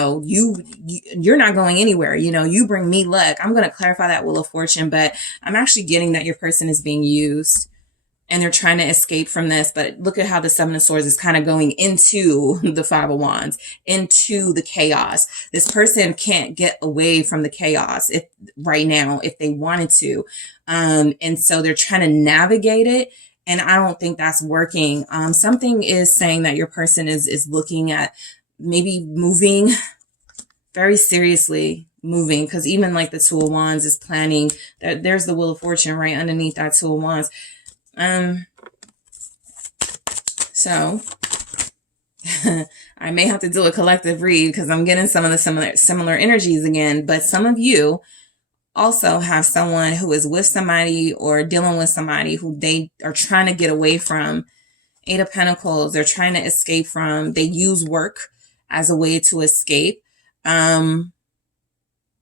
not going anywhere. You know, you bring me luck. I'm going to clarify that Wheel of Fortune, but I'm actually getting that your person is being used. And they're trying to escape from this. But look at how the Seven of Swords is kind of going into the Five of Wands, into the chaos. This person can't get away from the chaos right now if they wanted to. And so they're trying to navigate it. And I don't think that's working. Something is saying that your person is looking at maybe moving very seriously. Moving, because even like the Two of Wands is planning. There's the Wheel of Fortune right underneath that Two of Wands. So I may have to do a collective read because I'm getting some of the similar energies again, but some of you also have someone who is with somebody or dealing with somebody who they are trying to get away from. Eight of Pentacles, they're trying to escape from. They use work as a way to escape.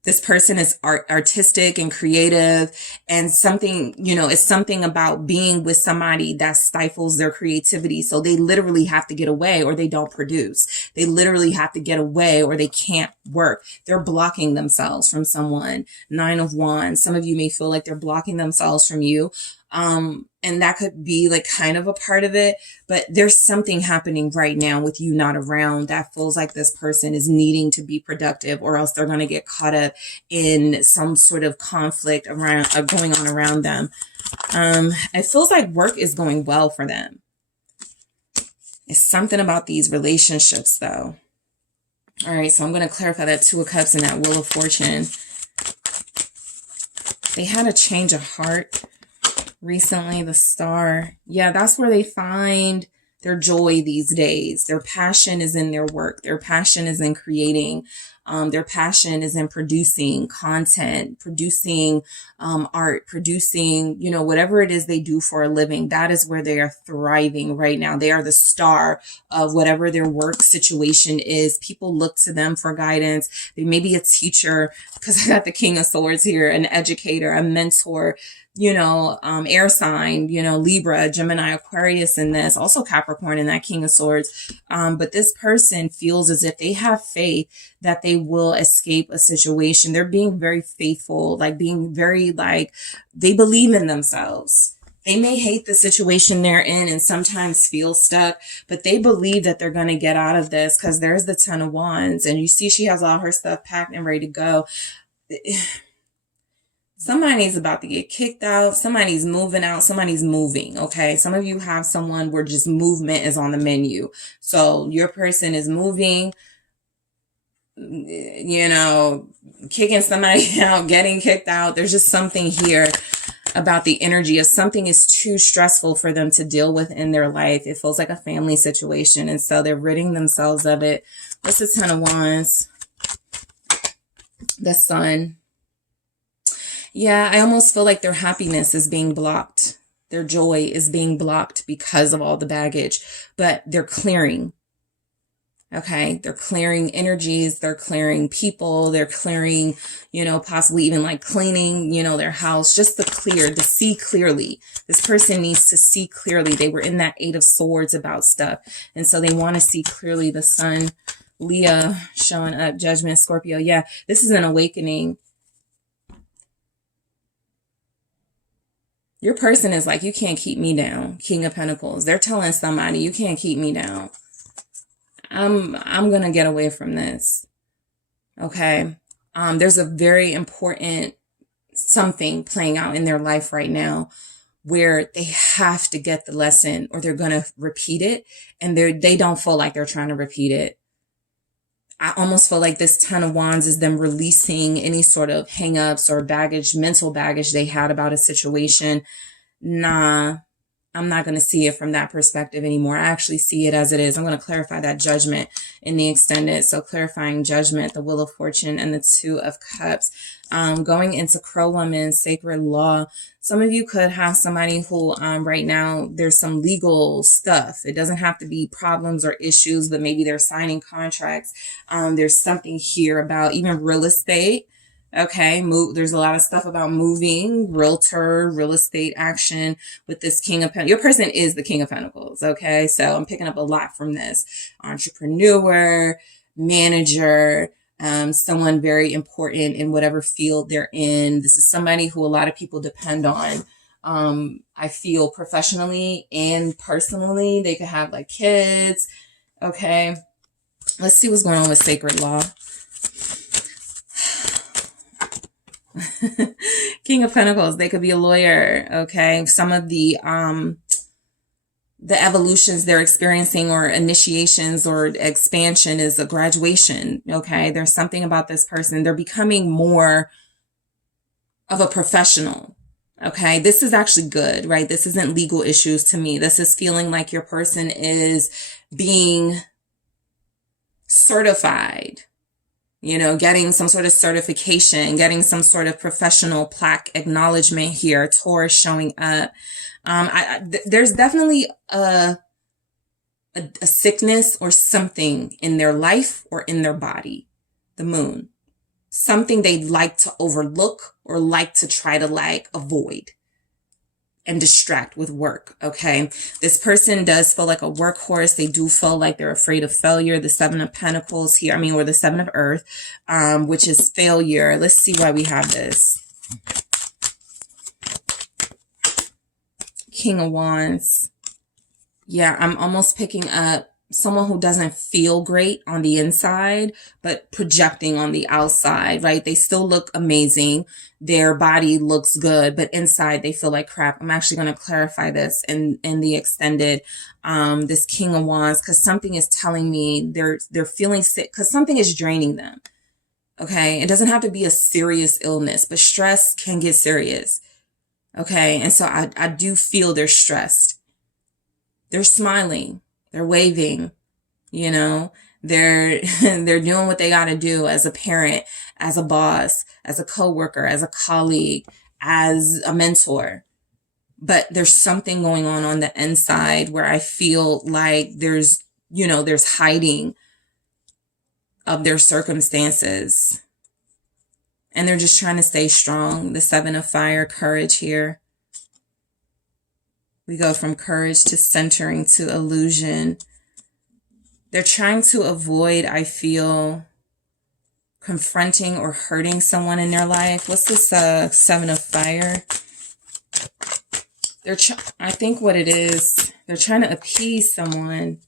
This person is artistic and creative, and something, it's something about being with somebody that stifles their creativity. So they literally have to get away or they don't produce. They literally have to get away or they can't work. They're blocking themselves from someone. Nine of Wands. Some of you may feel like they're blocking themselves from you. And that could be like kind of a part of it, but there's something happening right now with you not around that feels like this person is needing to be productive, or else they're going to get caught up in some sort of conflict around going on around them. It feels like work is going well for them. It's something about these relationships though. All right. So I'm going to clarify that Two of Cups and that Wheel of Fortune. They had a change of heart recently, the Star. Yeah, that's where they find their joy these days. Their passion is in their work. Their passion is in creating. Their passion is in producing content, producing art, producing, you know, whatever it is they do for a living. That is where they are thriving right now. They are the star of whatever their work situation is. People look to them for guidance. They may be a teacher, because I got the King of Swords here, an educator, a mentor, you know, air sign, you know, Libra, Gemini, Aquarius in this, also Capricorn in that King of Swords. But this person feels as if they have faith that they will escape a situation. They're being very faithful, like being very, like, they believe in themselves. They may hate the situation they're in and sometimes feel stuck, but they believe that they're going to get out of this, because there's the Ten of Wands, and you see she has all her stuff packed and ready to go. Somebody's about to get kicked out. Somebody's moving out. Somebody's moving. Okay. Some of you have someone where just movement is on the menu. So your person is moving, you know, kicking somebody out, getting kicked out. There's just something here about the energy of something is too stressful for them to deal with in their life. It feels like a family situation. And so they're ridding themselves of it. What's the Ten of Wands? The Sun. Yeah, I almost feel like their happiness is being blocked. Their joy is being blocked because of all the baggage, but they're clearing. Okay. They're clearing energies. They're clearing people. They're clearing, you know, possibly even like cleaning, you know, their house, just to see clearly. This person needs to see clearly. They were in that Eight of Swords about stuff. And so they want to see clearly. The Sun, Leah showing up, Judgment, Scorpio. Yeah, this is an awakening. Your person is like, you can't keep me down. King of Pentacles. They're telling somebody, you can't keep me down. I'm going to get away from this. Okay. There's a very important something playing out in their life right now where they have to get the lesson or they're going to repeat it. And they don't feel like they're trying to repeat it. I almost feel like this Ten of Wands is them releasing any sort of hangups or baggage, mental baggage they had about a situation. Nah, I'm not going to see it from that perspective anymore. I actually see it as it is. I'm going to clarify that Judgment in the extended. So clarifying Judgment, the Wheel of Fortune, and the Two of Cups. Going into Crow Woman, Sacred Law. Some of you could have somebody who right now there's some legal stuff. It doesn't have to be problems or issues, but maybe they're signing contracts. There's something here about even real estate. Okay, there's a lot of stuff about moving, realtor, real estate action with this King of Pentacles. Your person is the King of Pentacles, okay? So I'm picking up a lot from this. Entrepreneur, manager, someone very important in whatever field they're in. This is somebody who a lot of people depend on. I feel professionally and personally. They could have like kids, okay? Let's see what's going on with Sacred Law. King of Pentacles, they could be a lawyer, okay? Some of the evolutions they're experiencing or initiations or expansion is a graduation, okay? There's something about this person. They're becoming more of a professional, okay? This is actually good, right? This isn't legal issues to me. This is feeling like your person is being certified, you know, getting some sort of certification, getting some sort of professional plaque acknowledgement here. Taurus showing up. There's definitely a sickness or something in their life or in their body. The Moon. Something they'd like to overlook or like to try to like avoid and distract with work, okay? This person does feel like a workhorse. They do feel like they're afraid of failure. The Seven of Pentacles here, or the Seven of Earth, which is failure. Let's see why we have this. King of Wands. Yeah, I'm almost picking up someone who doesn't feel great on the inside, but projecting on the outside, right? They still look amazing. Their body looks good, but inside they feel like crap. I'm actually going to clarify this in the extended, this King of Wands, because something is telling me they're feeling sick because something is draining them. Okay. It doesn't have to be a serious illness, but stress can get serious. Okay. And so I do feel they're stressed. They're smiling. They're waving, you know, they're, they're doing what they got to do as a parent, as a boss, as a coworker, as a colleague, as a mentor. But there's something going on the inside where I feel like there's, you know, there's hiding of their circumstances. And they're just trying to stay strong. The 7 of Fire, courage here. We go from courage to centering to illusion. They're trying to avoid, I feel, confronting or hurting someone in their life. What's this 7 of Fire? I think what it is, they're trying to appease someone.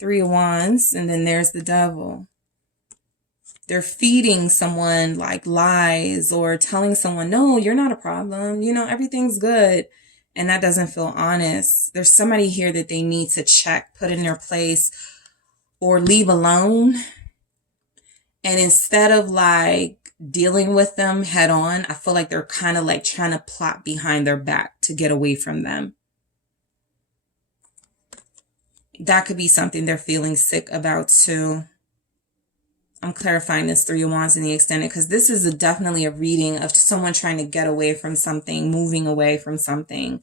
3 of Wands, and then there's the Devil. They're feeding someone like lies or telling someone, no, you're not a problem. You know, everything's good. And that doesn't feel honest. There's somebody here that they need to check, put in their place, or leave alone. And instead of like dealing with them head on, I feel like they're kind of like trying to plot behind their back to get away from them. That could be something they're feeling sick about too. I'm clarifying this 3 of Wands in the extended because this is definitely a reading of someone trying to get away from something, moving away from something.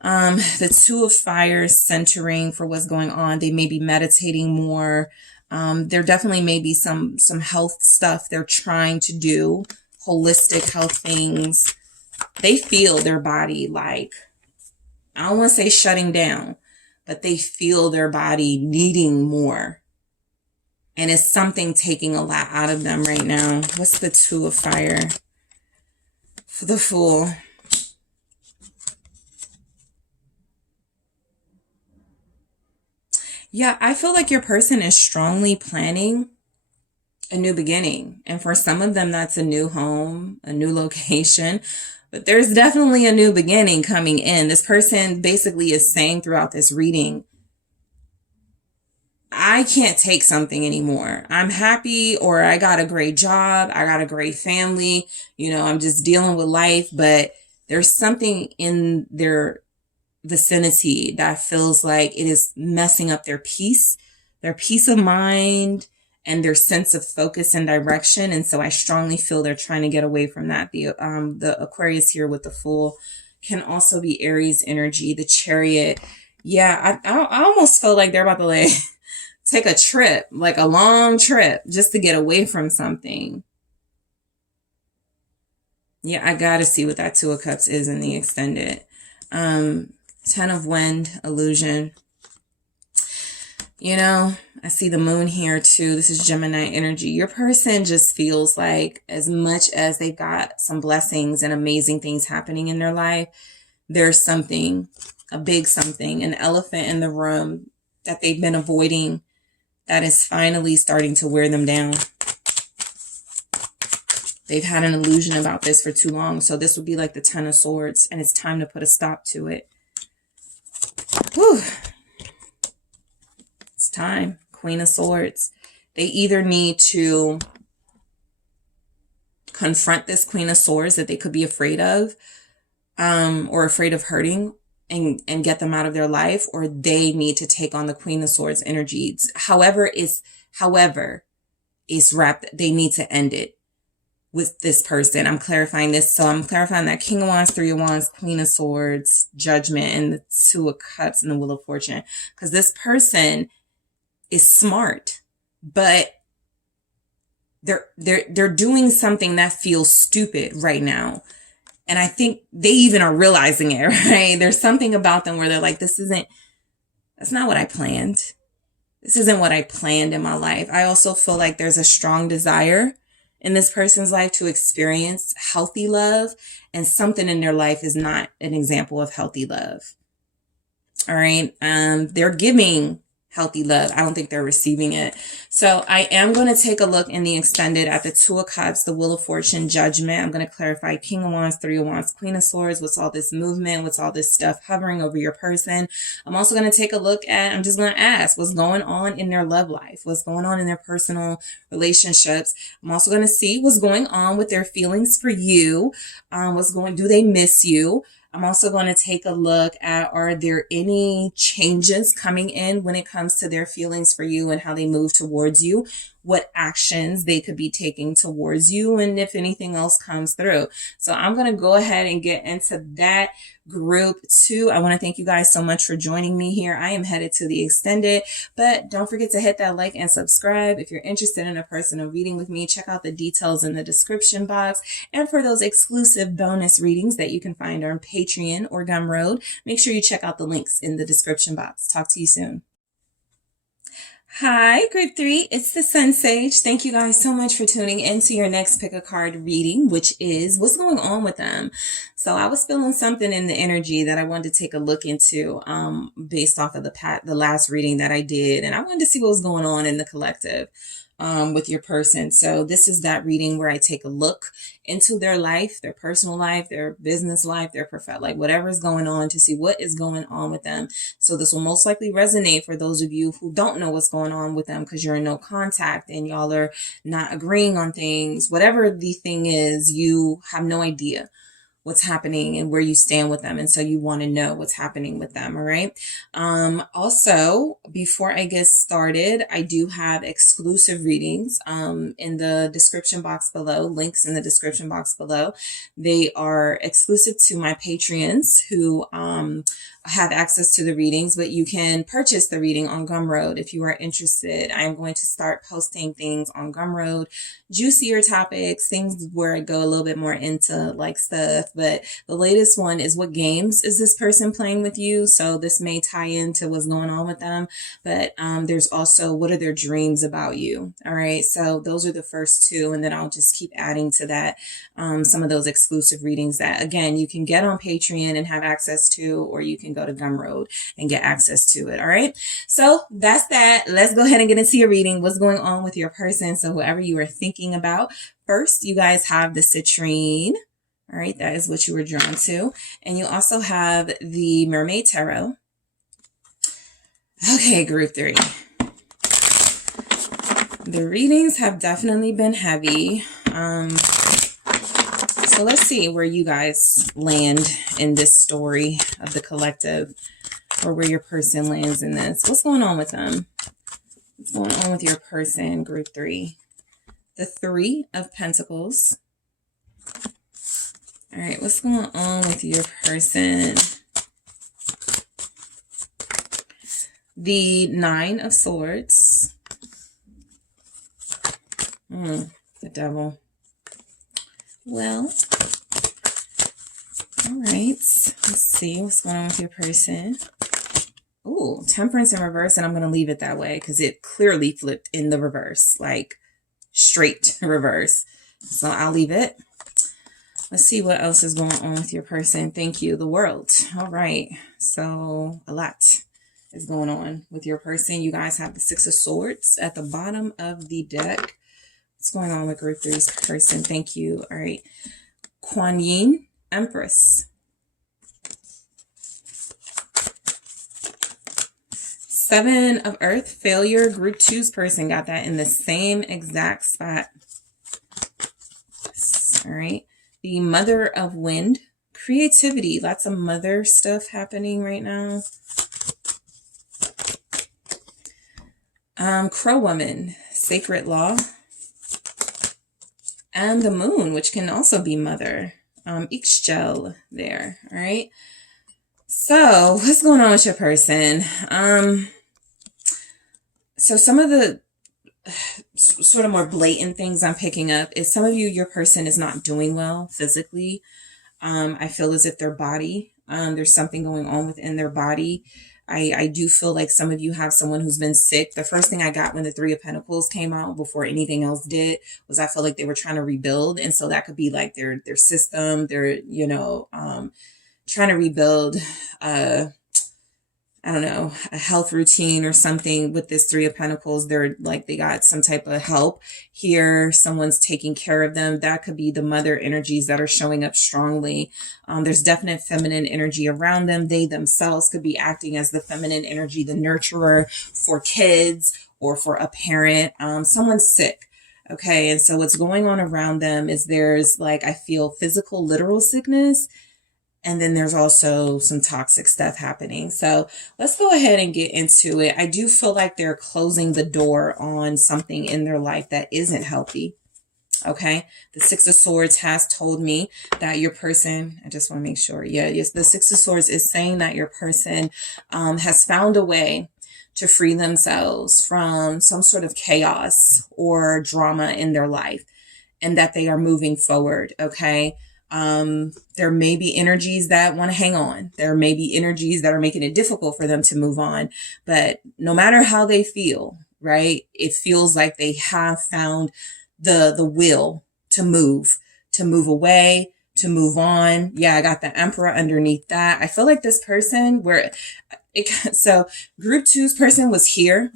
The 2 of Fire, centering for what's going on. They may be meditating more. There definitely may be some health stuff they're trying to do, holistic health things. They feel their body like, I don't want to say shutting down, but they feel their body needing more. And it's something taking a lot out of them right now. What's the 2 of Fire? For the Fool. Yeah, I feel like your person is strongly planning a new beginning. And for some of them, that's a new home, a new location. But there's definitely a new beginning coming in. This person basically is saying throughout this reading, I can't take something anymore. I'm happy, or I got a great job. I got a great family. You know, I'm just dealing with life, but there's something in their vicinity that feels like it is messing up their peace of mind, and their sense of focus and direction. And so I strongly feel they're trying to get away from that. The Aquarius here with the Fool can also be Aries energy, the Chariot. Yeah, I almost feel like they're about to like take a trip, like a long trip, just to get away from something. Yeah, I gotta see what that 2 of Cups is in the extended. 10 of Wind, illusion. You know, I see the Moon here too. This is Gemini energy. Your person just feels like as much as they've got some blessings and amazing things happening in their life, there's something, a big something, an elephant in the room that they've been avoiding that is finally starting to wear them down. They've had an illusion about this for too long. So this would be like the 10 of Swords, and it's time to put a stop to it. Whew. It's time. Queen of Swords. They either need to confront this Queen of Swords that they could be afraid of, or afraid of hurting, and get them out of their life, or they need to take on the Queen of Swords energy. However is wrapped, they need to end it with this person. I'm clarifying this. So I'm clarifying that King of Wands, 3 of Wands, Queen of Swords, Judgment, and the 2 of Cups and the Wheel of Fortune. Because this person is smart, but they're doing something that feels stupid right now. And I think they even are realizing it, right? There's something about them where they're like, that's not what I planned. This isn't what I planned in my life. I also feel like there's a strong desire in this person's life to experience healthy love, and something in their life is not an example of healthy love. All right. They're giving healthy love. I don't think they're receiving it. So I am going to take a look in the extended at the Two of Cups, the Wheel of Fortune, Judgment. I'm going to clarify King of Wands, Three of Wands, Queen of Swords. What's all this movement? What's all this stuff hovering over your person? I'm also going to take a look at, I'm just going to ask what's going on in their love life, what's going on in their personal relationships. I'm also going to see what's going on with their feelings for you. Do they miss you? I'm also going to take a look at, are there any changes coming in when it comes to their feelings for you and how they move towards you? What actions they could be taking towards you, and if anything else comes through. So I'm going to go ahead and get into that group too. I want to thank you guys so much for joining me here. I am headed to the extended, but don't forget to hit that like and subscribe. If you're interested in a personal reading with me, check out the details in the description box. And for those exclusive bonus readings that you can find on Patreon or Gumroad, make sure you check out the links in the description box. Talk to you soon. Hi, Group 3. It's the SunSage. Thank you guys so much for tuning into your next pick a card reading, which is what's going on with them. So I was feeling something in the energy that I wanted to take a look into based off of the last reading that I did. And I wanted to see what was going on in the collective with your person. So this is that reading where I take a look into their life, their personal life, their business life, their like whatever is going on, to see what is going on with them. So this will most likely resonate for those of you who don't know what's going on with them because you're in no contact and y'all are not agreeing on things. Whatever the thing is, you have no idea what's happening and where you stand with them. And so you want to know what's happening with them. All right. Also, before I get started, I do have exclusive readings, in the description box below, links in the description box below. They are exclusive to my Patreons who, have access to the readings, but you can purchase the reading on Gumroad if you are interested. I am going to start posting things on Gumroad, juicier topics, things where I go a little bit more into like stuff. But the latest one is, what games is this person playing with you? So this may tie into what's going on with them. But there's also, what are their dreams about you? All right. So those are the first two. And then I'll just keep adding to that some of those exclusive readings that, again, you can get on Patreon and have access to, or you can go to Gumroad and get access to it. All right. So that's that. Let's go ahead and get into your reading. What's going on with your person? So whoever you are thinking about, first, you guys have the citrine. All right. That is what you were drawn to. And you also have the Mermaid Tarot. Okay, Group 3. The readings have definitely been heavy. So let's see where you guys land in this story of the collective, or where your person lands in this. What's going on with them? What's going on with your person, Group 3? The Three of Pentacles. All right, what's going on with your person? The Nine of Swords. The Devil. Well, all right. Let's see what's going on with your person. Ooh, Temperance in reverse, and I'm going to leave it that way because it clearly flipped in the reverse, like straight reverse. So I'll leave it. Let's see what else is going on with your person. Thank you, the World. All right. So a lot is going on with your person. You guys have the Six of Swords at the bottom of the deck. What's going on with Group 3's person? Thank you. All right. Kuan Yin, Empress. Seven of Earth, Failure. Group 2's person got that in the same exact spot. All right. The Mother of Wind, Creativity. Lots of mother stuff happening right now. Crow Woman, Sacred Law. And the Moon, which can also be mother. Ixchel there. All right. So what's going on with your person? So some of the sort of more blatant things I'm picking up is some of you, your person is not doing well physically. I feel as if their body, there's something going on within their body. I do feel like some of you have someone who's been sick. The first thing I got when the Three of Pentacles came out before anything else did was I felt like they were trying to rebuild. And so that could be like their system, their, trying to rebuild, I don't know, a health routine or something with this Three of Pentacles. They're like, they got some type of help here. Someone's taking care of them. That could be the mother energies that are showing up strongly. There's definite feminine energy around them. They themselves could be acting as the feminine energy, the nurturer for kids or for a parent. Someone's sick. Okay. And so what's going on around them is there's like, I feel physical, literal sickness. And then there's also some toxic stuff happening. So let's go ahead and get into it. I do feel like they're closing the door on something in their life that isn't healthy. Okay. The Six of Swords has told me that your person, I just want to make sure. Yeah. Yes. The Six of Swords is saying that your person has found a way to free themselves from some sort of chaos or drama in their life, and that they are moving forward. Okay. There may be energies that want to hang on. There may be energies that are making it difficult for them to move on. But no matter how they feel, right, it feels like they have found the will to move away, to move on. Yeah, I got the Emperor underneath that. I feel like this person so group two's person was here.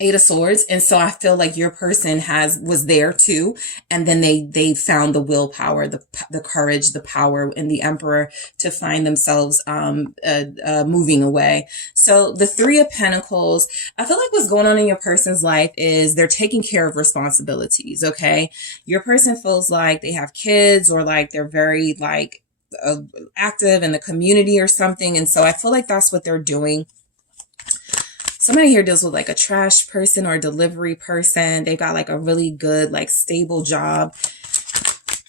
Eight of Swords. And so I feel like your person was there too. And then they found the willpower, the courage, the power in the Emperor to find themselves, moving away. So the Three of Pentacles, I feel like what's going on in your person's life is they're taking care of responsibilities. Okay. Your person feels like they have kids, or like they're very like active in the community or something. And so I feel like that's what they're doing. Somebody here deals with like a trash person or a delivery person. They got like a really good, like stable job.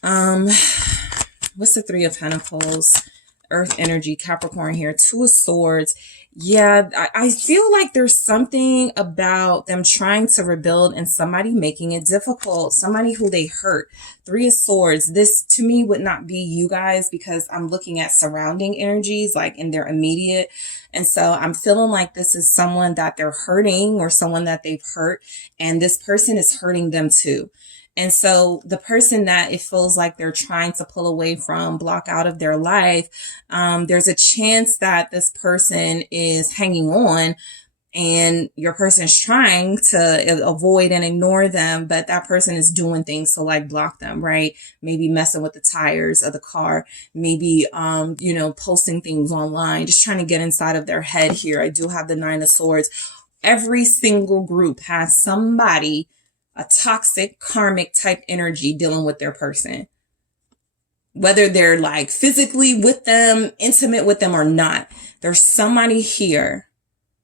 What's the Three of Pentacles? Earth energy, Capricorn here, Two of Swords. Yeah, I feel like there's something about them trying to rebuild and somebody making it difficult, somebody who they hurt. Three of Swords. This to me would not be you guys, because I'm looking at surrounding energies like in their immediate. And so I'm feeling like this is someone that they're hurting or someone that they've hurt, and this person is hurting them too. And so the person that it feels like they're trying to pull away from, block out of their life, there's a chance that this person is hanging on and your person is trying to avoid and ignore them, but that person is doing things to like block them, right? Maybe messing with the tires of the car, maybe, posting things online, just trying to get inside of their head here. I do have the Nine of Swords. Every single group has somebody, a toxic karmic type energy dealing with their person, whether they're like physically with them, intimate with them or not. There's somebody here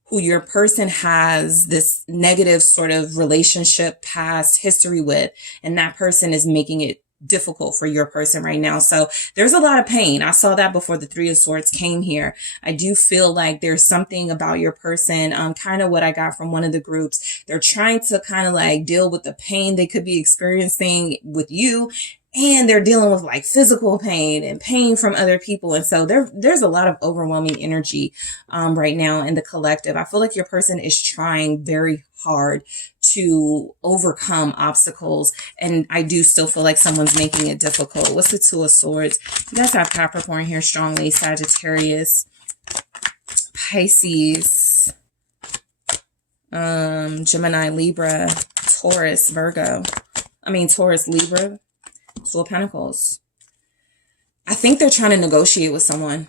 who your person has this negative sort of relationship, past history with, and that person is making it difficult for your person right now. So there's a lot of pain. I saw that before the Three of Swords came here. I do feel like there's something about your person, kind of what I got from one of the groups. They're trying to kind of like deal with the pain they could be experiencing with you. And they're dealing with like physical pain and pain from other people. And so there's a lot of overwhelming energy right now in the collective. I feel like your person is trying very hard to overcome obstacles. And I do still feel like someone's making it difficult. What's the Two of Swords? You guys have Capricorn here strongly, Sagittarius, Pisces, Gemini, Libra, Taurus, Virgo. Taurus, Libra. Two of Pentacles. I think they're trying to negotiate with someone.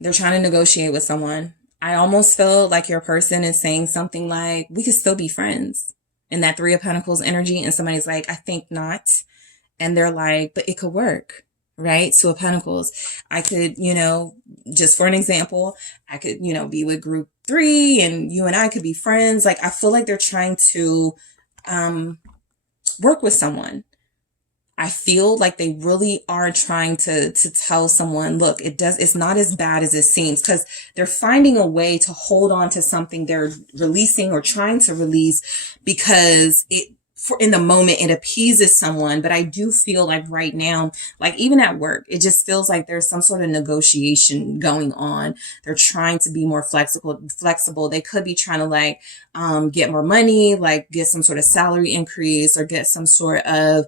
They're trying to negotiate with someone. I almost feel like your person is saying something like, we could still be friends, in that Three of Pentacles energy. And somebody's like, I think not. And they're like, but it could work, right? Two of Pentacles. I could, just for an example, I could, be with group 3 and you and I could be friends. Like, I feel like they're trying to, work with someone. I feel like they really are trying to tell someone, look, it's not as bad as it seems, because they're finding a way to hold on to something they're releasing or trying to release, because it in the moment it appeases someone, but I do feel like right now, like even at work, it just feels like there's some sort of negotiation going on. They're trying to be more flexible. They could be trying to like get more money, like get some sort of salary increase or get some sort of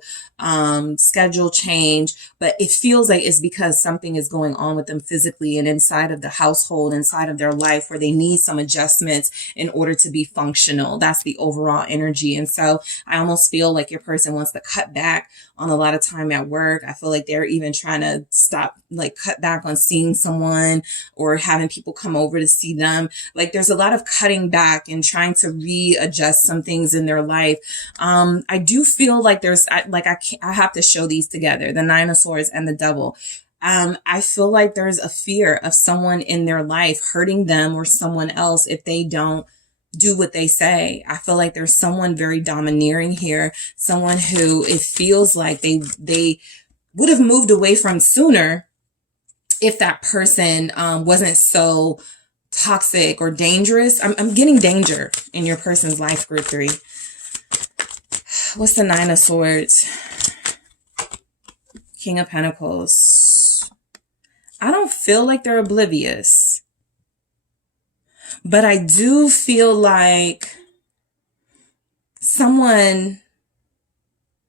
schedule change, but it feels like it's because something is going on with them physically and inside of the household, inside of their life, where they need some adjustments in order to be functional. That's the overall energy. And so I almost feel like your person wants to cut back on a lot of time at work. I feel like they're even trying to cut back on seeing someone or having people come over to see them. Like there's a lot of cutting back and trying to readjust some things in their life. I do feel like I have to show these together, the Nine of Swords and the Devil. I feel like there's a fear of someone in their life hurting them or someone else if they don't do what they say. I feel like there's someone very domineering here, someone who it feels like they would have moved away from sooner if that person wasn't so toxic or dangerous. I'm getting danger in your person's life, group 3. What's the Nine of Swords? King of Pentacles. I don't feel like they're oblivious, but I do feel like someone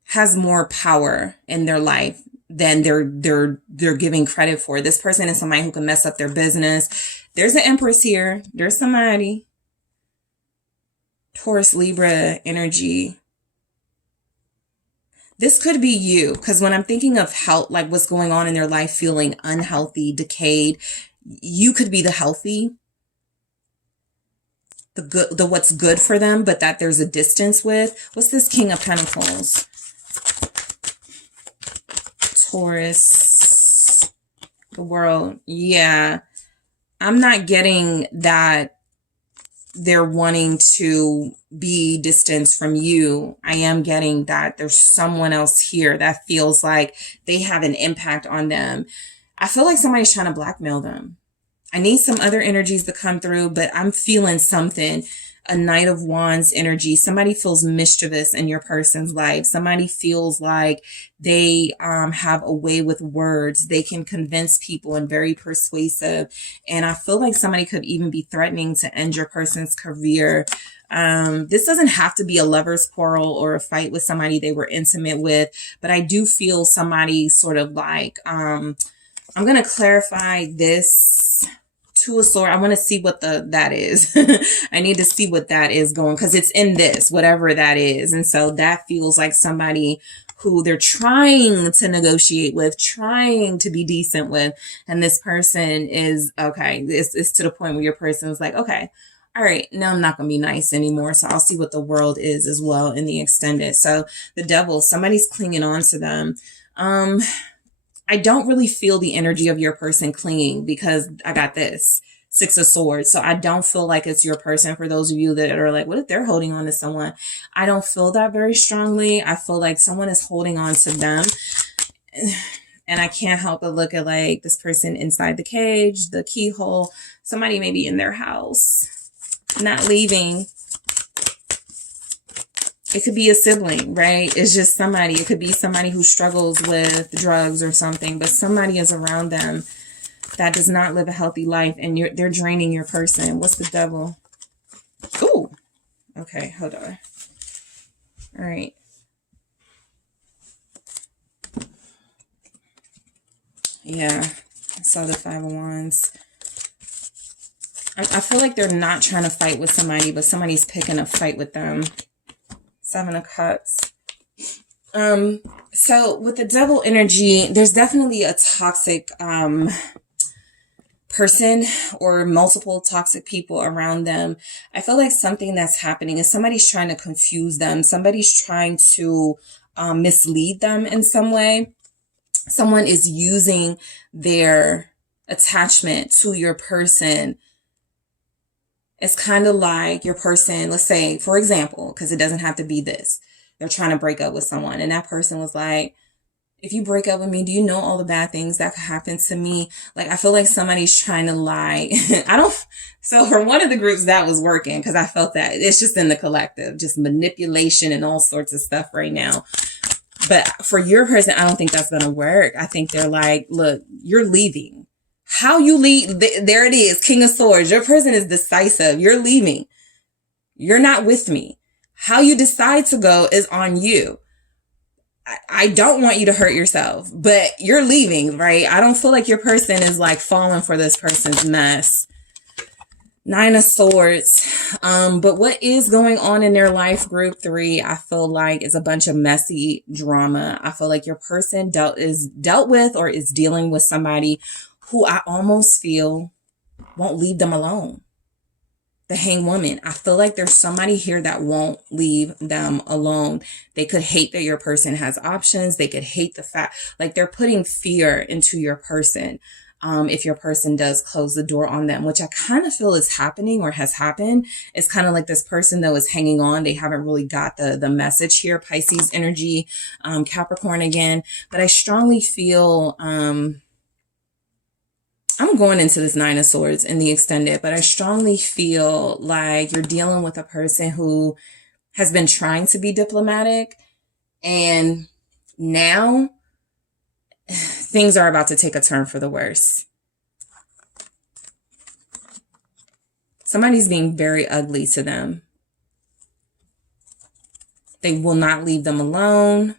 has more power in their life than they're giving credit for. This person is somebody who can mess up their business. There's an Empress here. There's somebody. Taurus, Libra energy. This could be you, because when I'm thinking of health, like what's going on in their life, feeling unhealthy, decayed, you could be the healthy, the what's good for them, but that there's a distance with. What's this King of Pentacles? Taurus, the World. Yeah, I'm not getting that they're wanting to be distanced from you. I am getting that there's someone else here that feels like they have an impact on them. I feel like somebody's trying to blackmail them. I need some other energies to come through, but I'm feeling something. A Knight of Wands energy. Somebody feels mischievous in your person's life. Somebody feels like they have a way with words. They can convince people and very persuasive. And I feel like somebody could even be threatening to end your person's career. This doesn't have to be a lover's quarrel or a fight with somebody they were intimate with, but I do feel somebody sort of like, I'm going to clarify this. Two of Swords. I want to see what that is. I need to see what that is going, because it's in this, whatever that is. And so that feels like somebody who they're trying to negotiate with, trying to be decent with. And this person is, okay, it's to the point where your person is like, okay, all right, now I'm not going to be nice anymore. So I'll see what the World is as well in the extended. So the Devil, somebody's clinging on to them. I don't really feel the energy of your person clinging, because I got this Six of Swords. So I don't feel like it's your person. For those of you that are like, what if they're holding on to someone? I don't feel that very strongly. I feel like someone is holding on to them. And I can't help but look at like this person inside the cage, the keyhole, somebody maybe in their house, not leaving. It could be a sibling, right? It's just somebody. It could be somebody who struggles with drugs or something, but somebody is around them that does not live a healthy life, and they're draining your person. What's the Devil? Ooh. Okay, hold on. All right. Yeah, I saw the Five of Wands. I feel like they're not trying to fight with somebody, but somebody's picking a fight with them. Seven of Cups. So with the Devil energy, there's definitely a toxic person or multiple toxic people around them. I feel like something that's happening is somebody's trying to confuse them. Somebody's trying to mislead them in some way. Someone is using their attachment to your person. It's kind of like your person, let's say, for example, because it doesn't have to be this. They're trying to break up with someone, and that person was like, If you break up with me, do you know all the bad things that could happen to me? Like, I feel like somebody's trying to lie. So for one of the groups that was working, because I felt that it's just in the collective, just manipulation and all sorts of stuff right now. But for your person, I don't think that's going to work. I think they're like, look, you're leaving. How you leave? There it is. King of Swords. Your person is decisive. You're leaving. You're not with me. How you decide to go is on you. I don't want you to hurt yourself, but you're leaving, right? I don't feel like your person is like falling for this person's mess. Nine of Swords. But what is going on in their life, group 3, I feel like is a bunch of messy drama. I feel like your person dealt with or is dealing with somebody who I almost feel won't leave them alone. The Hanged Woman. I feel like there's somebody here that won't leave them alone. They could hate that your person has options. They could hate the fact, like they're putting fear into your person. If your person does close the door on them, which I kind of feel is happening or has happened. It's kind of like this person though is hanging on. They haven't really got the message here. Pisces energy, Capricorn again. But I strongly feel, I'm going into this Nine of Swords in the extended, but I strongly feel like you're dealing with a person who has been trying to be diplomatic, and now things are about to take a turn for the worse. Somebody's being very ugly to them. They will not leave them alone.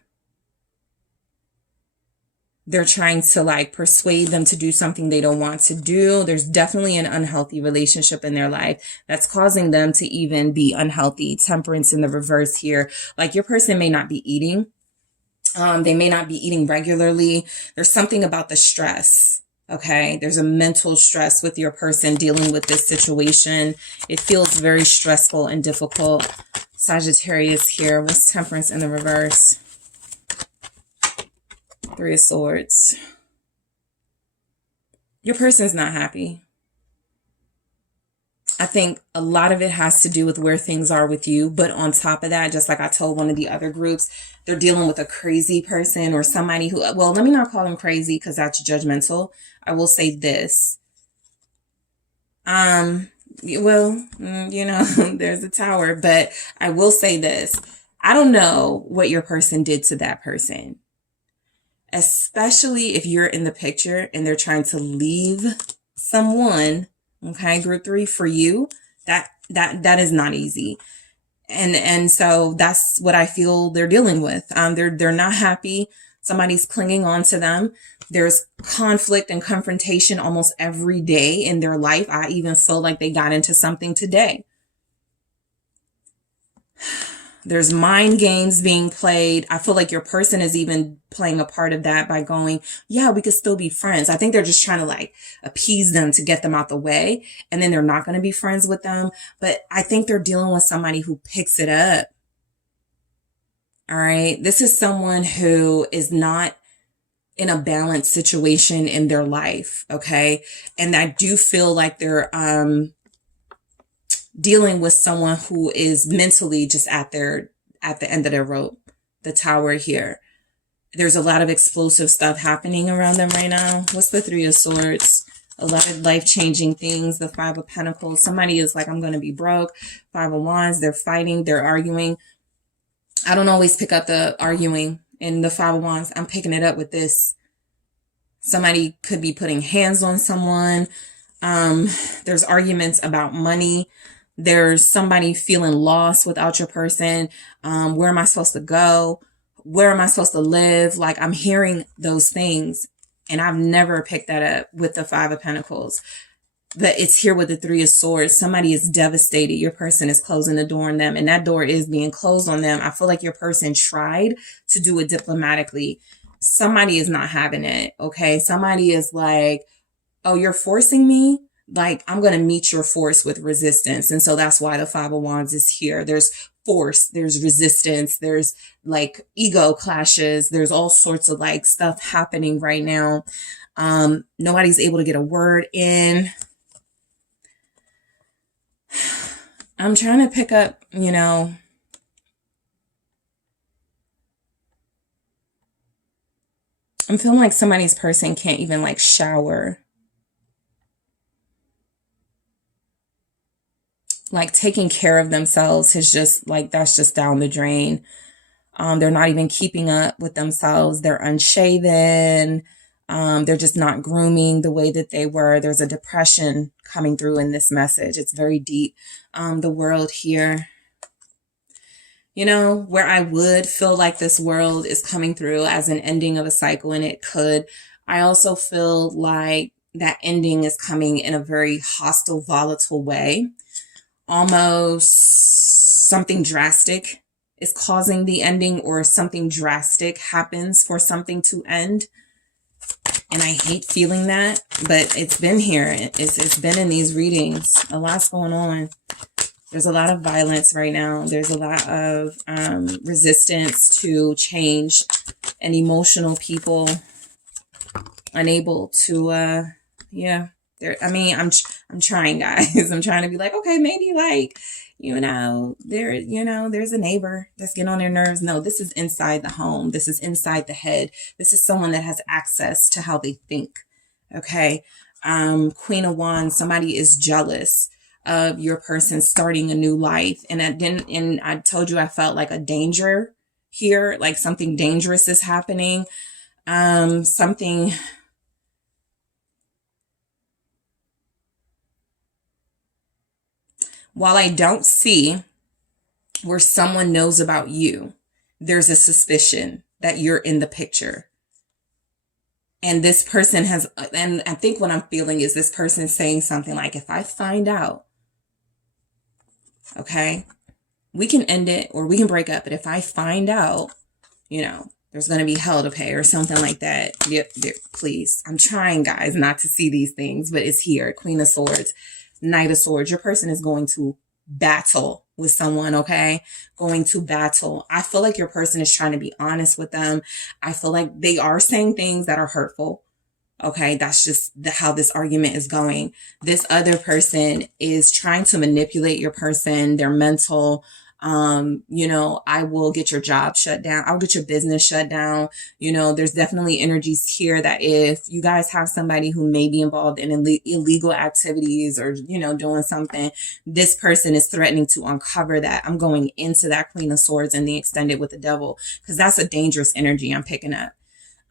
They're trying to like persuade them to do something they don't want to do. There's definitely an unhealthy relationship in their life that's causing them to even be unhealthy. Temperance in the reverse here. Like your person may not be eating. They may not be eating regularly. There's something about the stress. Okay. There's a mental stress with your person dealing with this situation. It feels very stressful and difficult. Sagittarius here. What's Temperance in the reverse? Three of Swords. Your person's not happy. I think a lot of it has to do with where things are with you. But on top of that, just like I told one of the other groups, they're dealing with a crazy person or somebody who, well, let me not call them crazy because that's judgmental. I will say this. Well, there's a tower, but I will say this. I don't know what your person did to that person. Especially if you're in the picture and they're trying to leave someone, okay, group 3 for you, that is not easy. And so that's what I feel they're dealing with. They're not happy. Somebody's clinging on to them. There's conflict and confrontation almost every day in their life. I even feel like they got into something today. There's mind games being played. I feel like your person is even playing a part of that by going, yeah, we could still be friends. I think they're just trying to like appease them to get them out the way. And then they're not going to be friends with them. But I think they're dealing with somebody who picks it up. All right. This is someone who is not in a balanced situation in their life. Okay. And I do feel like they're, dealing with someone who is mentally just at the end of their rope, the tower here. There's a lot of explosive stuff happening around them right now. What's the Three of Swords? A lot of life-changing things. The Five of Pentacles. Somebody is like, I'm going to be broke. Five of Wands. They're fighting. They're arguing. I don't always pick up the arguing in the Five of Wands. I'm picking it up with this. Somebody could be putting hands on someone. There's arguments about money. There's somebody feeling lost without your person. Where am I supposed to go? Where am I supposed to live? Like I'm hearing those things and I've never picked that up with the Five of Pentacles, but it's here with the Three of Swords. Somebody is devastated. Your person is closing the door on them and that door is being closed on them. I feel like your person tried to do it diplomatically. Somebody is not having it. Okay. Somebody is like, oh, you're forcing me. Like, I'm going to meet your force with resistance. And so that's why the Five of Wands is here. There's force, there's resistance, there's like ego clashes. There's all sorts of like stuff happening right now. Nobody's able to get a word in. I'm trying to pick up, I'm feeling like somebody's person can't even like shower. Like taking care of themselves is just like, that's just down the drain. They're not even keeping up with themselves. They're unshaven. They're just not grooming the way that they were. There's a depression coming through in this message. It's very deep. The world here, you know, where I would feel like this world is coming through as an ending of a cycle, and it could. I also feel like that ending is coming in a very hostile, volatile way. Almost something drastic is causing the ending, or something drastic happens for something to end. And I hate feeling that, but it's been here. It's been in these readings. A lot's going on. There's a lot of violence right now. There's a lot of resistance to change, and emotional people unable to, yeah. I mean, I'm trying, guys. I'm trying to be like, okay, maybe like, there's a neighbor that's getting on their nerves. No, this is inside the home. This is inside the head. This is someone that has access to how they think. Okay. Queen of Wands, somebody is jealous of your person starting a new life. And I told you I felt like a danger here, like something dangerous is happening. Something. While I don't see where someone knows about you, there's a suspicion that you're in the picture. And this person has, and I think what I'm feeling is this person saying something like, if I find out, okay, we can end it or we can break up. But if I find out, there's going to be hell to pay or something like that. Yep, please. I'm trying, guys, not to see these things, but it's here. Queen of Swords, Knight of Swords. Your person is going to battle with someone, okay? Going to battle. I feel like your person is trying to be honest with them. I feel like they are saying things that are hurtful. Okay, that's just how this argument is going. This other person is trying to manipulate your person, their mental. I will get your job shut down. I'll get your business shut down. There's definitely energies here that if you guys have somebody who may be involved in illegal activities or, doing something, this person is threatening to uncover that. I'm going into that Queen of Swords and the extended with the Devil, because that's a dangerous energy I'm picking up.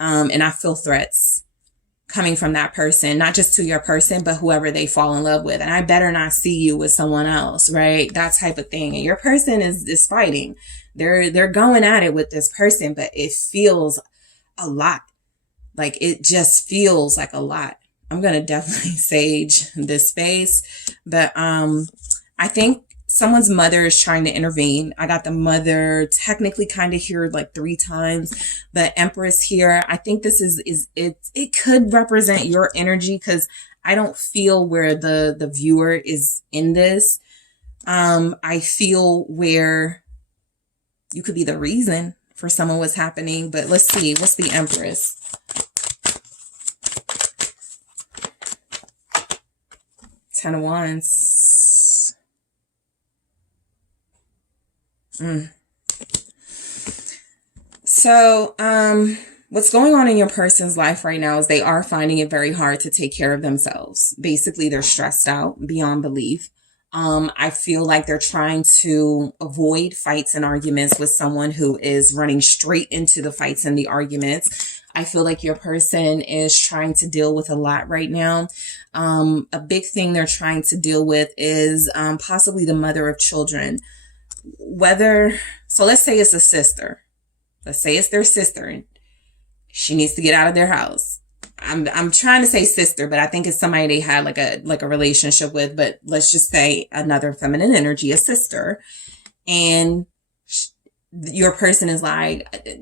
And I feel threats coming from that person, not just to your person, but whoever they fall in love with. And I better not see you with someone else, right? That type of thing. And your person is fighting. They're going at it with this person, but it feels a lot. Like it just feels like a lot. I'm going to definitely sage this space, but I think someone's mother is trying to intervene. I got the mother technically kind of here like 3 times, but Empress here. I think this it could represent your energy, because I don't feel where the viewer is in this. I feel where you could be the reason for some of what's happening, but let's see. What's the Empress? Ten of Wands. So, what's going on in your person's life right now is they are finding it very hard to take care of themselves. Basically, they're stressed out beyond belief. I feel like they're trying to avoid fights and arguments with someone who is running straight into the fights and the arguments. I feel like your person is trying to deal with a lot right now. A big thing they're trying to deal with is possibly the mother of children. So let's say it's a sister. Let's say it's their sister and she needs to get out of their house. I'm trying to say sister, but I think it's somebody they had like a relationship with, but let's just say another feminine energy, a sister. And your person is like,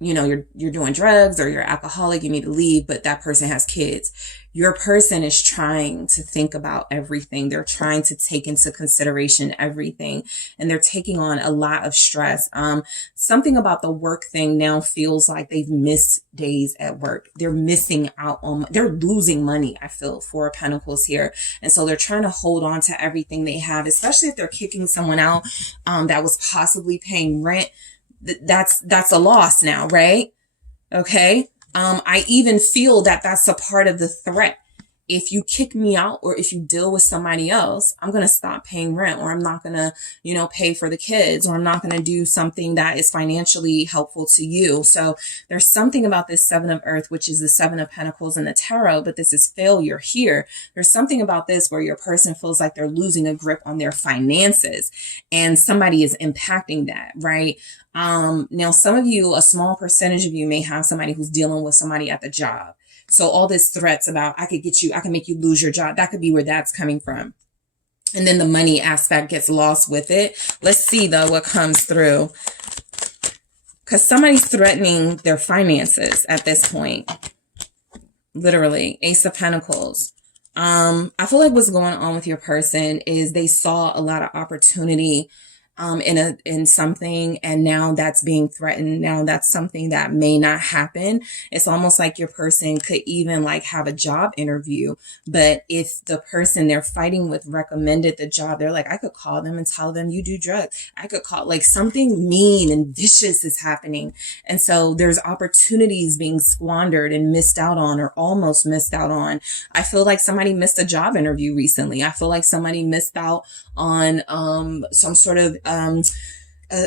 you're doing drugs or you're alcoholic, you need to leave, but that person has kids. Your person is trying to think about everything. They're trying to take into consideration everything, and they're taking on a lot of stress. Something about the work thing now feels like they've missed days at work. They're missing out on, they're losing money. I feel 4 of Pentacles here. And so they're trying to hold on to everything they have, especially if they're kicking someone out, that was possibly paying rent. That's a loss now, right? Okay. I even feel that that's a part of the threat. If you kick me out or if you deal with somebody else, I'm going to stop paying rent, or I'm not going to, pay for the kids, or I'm not going to do something that is financially helpful to you. So there's something about this Seven of Earth, which is the Seven of Pentacles in the tarot, but this is failure here. There's something about this where your person feels like they're losing a grip on their finances, and somebody is impacting that, right? Now, some of you, a small percentage of you may have somebody who's dealing with somebody at the job. So all this threats about, I can make you lose your job. That could be where that's coming from. And then the money aspect gets lost with it. Let's see though what comes through. Because somebody's threatening their finances at this point. Literally, Ace of Pentacles. I feel like what's going on with your person is they saw a lot of opportunity in something, and now that's being threatened. Now that's something that may not happen. It's almost like your person could even like have a job interview, but if the person they're fighting with recommended the job, they're like, I could call them and tell them you do drugs. I could call, like, something mean and vicious is happening. And so there's opportunities being squandered and missed out on, or almost missed out on. I feel like somebody missed a job interview recently. I feel like somebody missed out on some sort of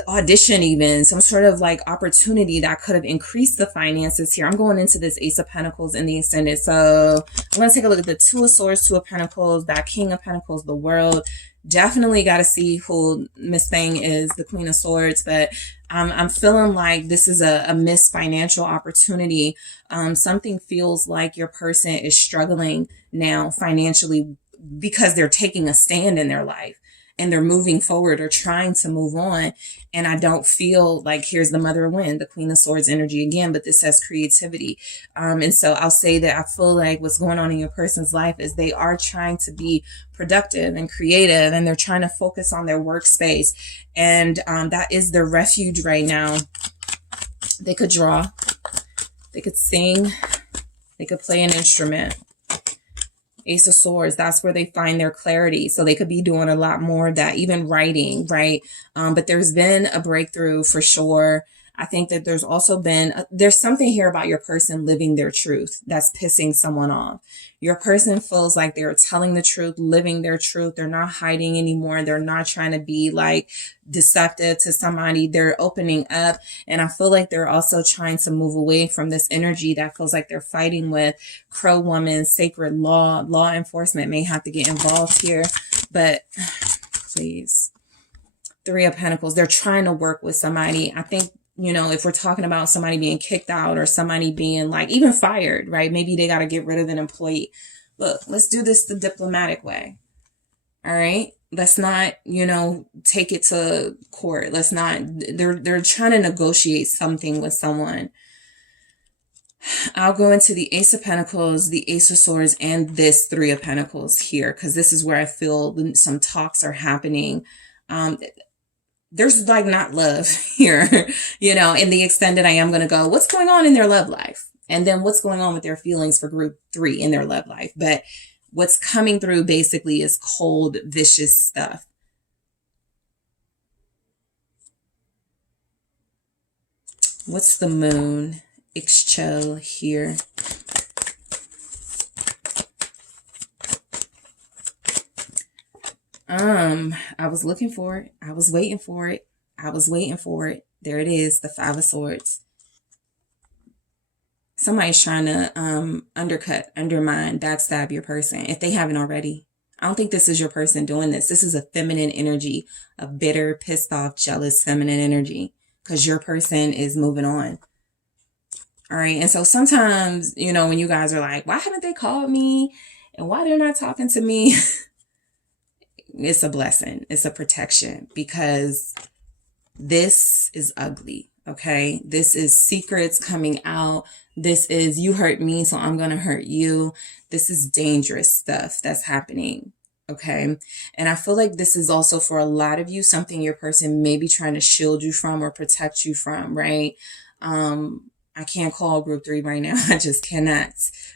audition, even some sort of like opportunity that could have increased the finances here. I'm going into this Ace of Pentacles in the extended. So I'm going to take a look at the Two of Swords, Two of Pentacles, that King of Pentacles, the World. Definitely got to see who Miss Thing is, the Queen of Swords, but I'm feeling like this is a missed financial opportunity. Something feels like your person is struggling now financially because they're taking a stand in their life and they're moving forward or trying to move on. And I don't feel like, here's the Mother of Wind, the Queen of Swords energy again, but this says creativity. And so I'll say that I feel like what's going on in your person's life is they are trying to be productive and creative, and they're trying to focus on their workspace. And that is their refuge right now. They could draw, they could sing, they could play an instrument. Ace of Swords, that's where they find their clarity. So they could be doing a lot more of that, even writing, right? But there's been a breakthrough for sure. I think that there's also been, there's something here about your person living their truth that's pissing someone off. Your person feels like they're telling the truth, living their truth. They're not hiding anymore. They're not trying to be like deceptive to somebody. They're opening up. And I feel like they're also trying to move away from this energy that feels like they're fighting with Crow Woman, sacred law enforcement may have to get involved here. But please, Three of Pentacles, they're trying to work with somebody. I think, if we're talking about somebody being kicked out or somebody being like even fired, right? Maybe they got to get rid of an employee. Look, let's do this the diplomatic way. All right. Let's not, take it to court. Let's not, they're trying to negotiate something with someone. I'll go into the Ace of Pentacles, the Ace of Swords, and this Three of Pentacles here, because this is where I feel some talks are happening. There's like not love here, in the extended. I am going to go, what's going on in their love life? And then what's going on with their feelings for group 3 in their love life. But what's coming through basically is cold, vicious stuff. What's the Moon? Ixchel here. I was looking for it. I was waiting for it. There it is, the Five of Swords. Somebody's trying to undercut, undermine, backstab your person if they haven't already. I don't think this is your person doing this. This is a feminine energy, a bitter, pissed off, jealous, feminine energy, because your person is moving on. All right. And so sometimes, when you guys are like, why haven't they called me? And why they're not talking to me? It's a blessing. It's a protection, because this is ugly. Okay. This is secrets coming out. This is, you hurt me, so I'm going to hurt you. This is dangerous stuff that's happening. Okay. And I feel like this is also for a lot of you, something your person may be trying to shield you from or protect you from, right? I can't call group 3 right now. I just cannot,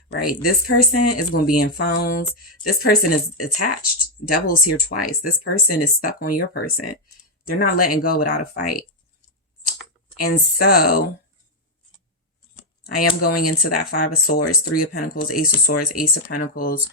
right? This person is going to be in phones. This person is attached. Devil's here twice. This person is stuck on your person. They're not letting go without a fight. And so I am going into that Five of Swords, Three of Pentacles, Ace of Swords, Ace of Pentacles,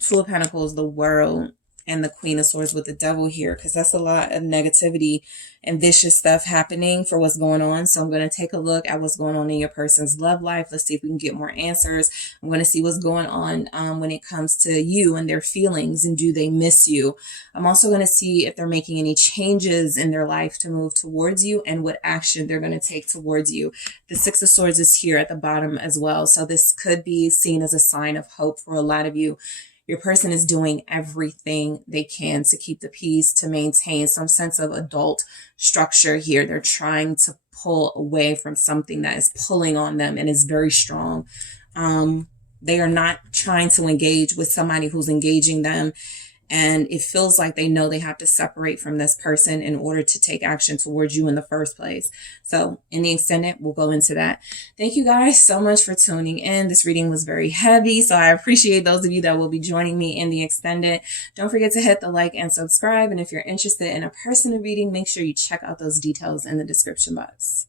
Two of Pentacles, the World, and the Queen of Swords with the Devil here, because that's a lot of negativity and vicious stuff happening for what's going on. So I'm going to take a look at what's going on in your person's love life. Let's see if we can get more answers. I'm going to see what's going on when it comes to you and their feelings, and do they miss you? I'm also going to see if they're making any changes in their life to move towards you, and what action they're going to take towards you. The Six of Swords is here at the bottom as well. So this could be seen as a sign of hope for a lot of you. Your person is doing everything they can to keep the peace, to maintain some sense of adult structure here. They're trying to pull away from something that is pulling on them and is very strong. They are not trying to engage with somebody who's engaging them. And it feels like they know they have to separate from this person in order to take action towards you in the first place. So in the extended, we'll go into that. Thank you guys so much for tuning in. This reading was very heavy, so I appreciate those of you that will be joining me in the extended. Don't forget to hit the like and subscribe. And if you're interested in a personal reading, make sure you check out those details in the description box.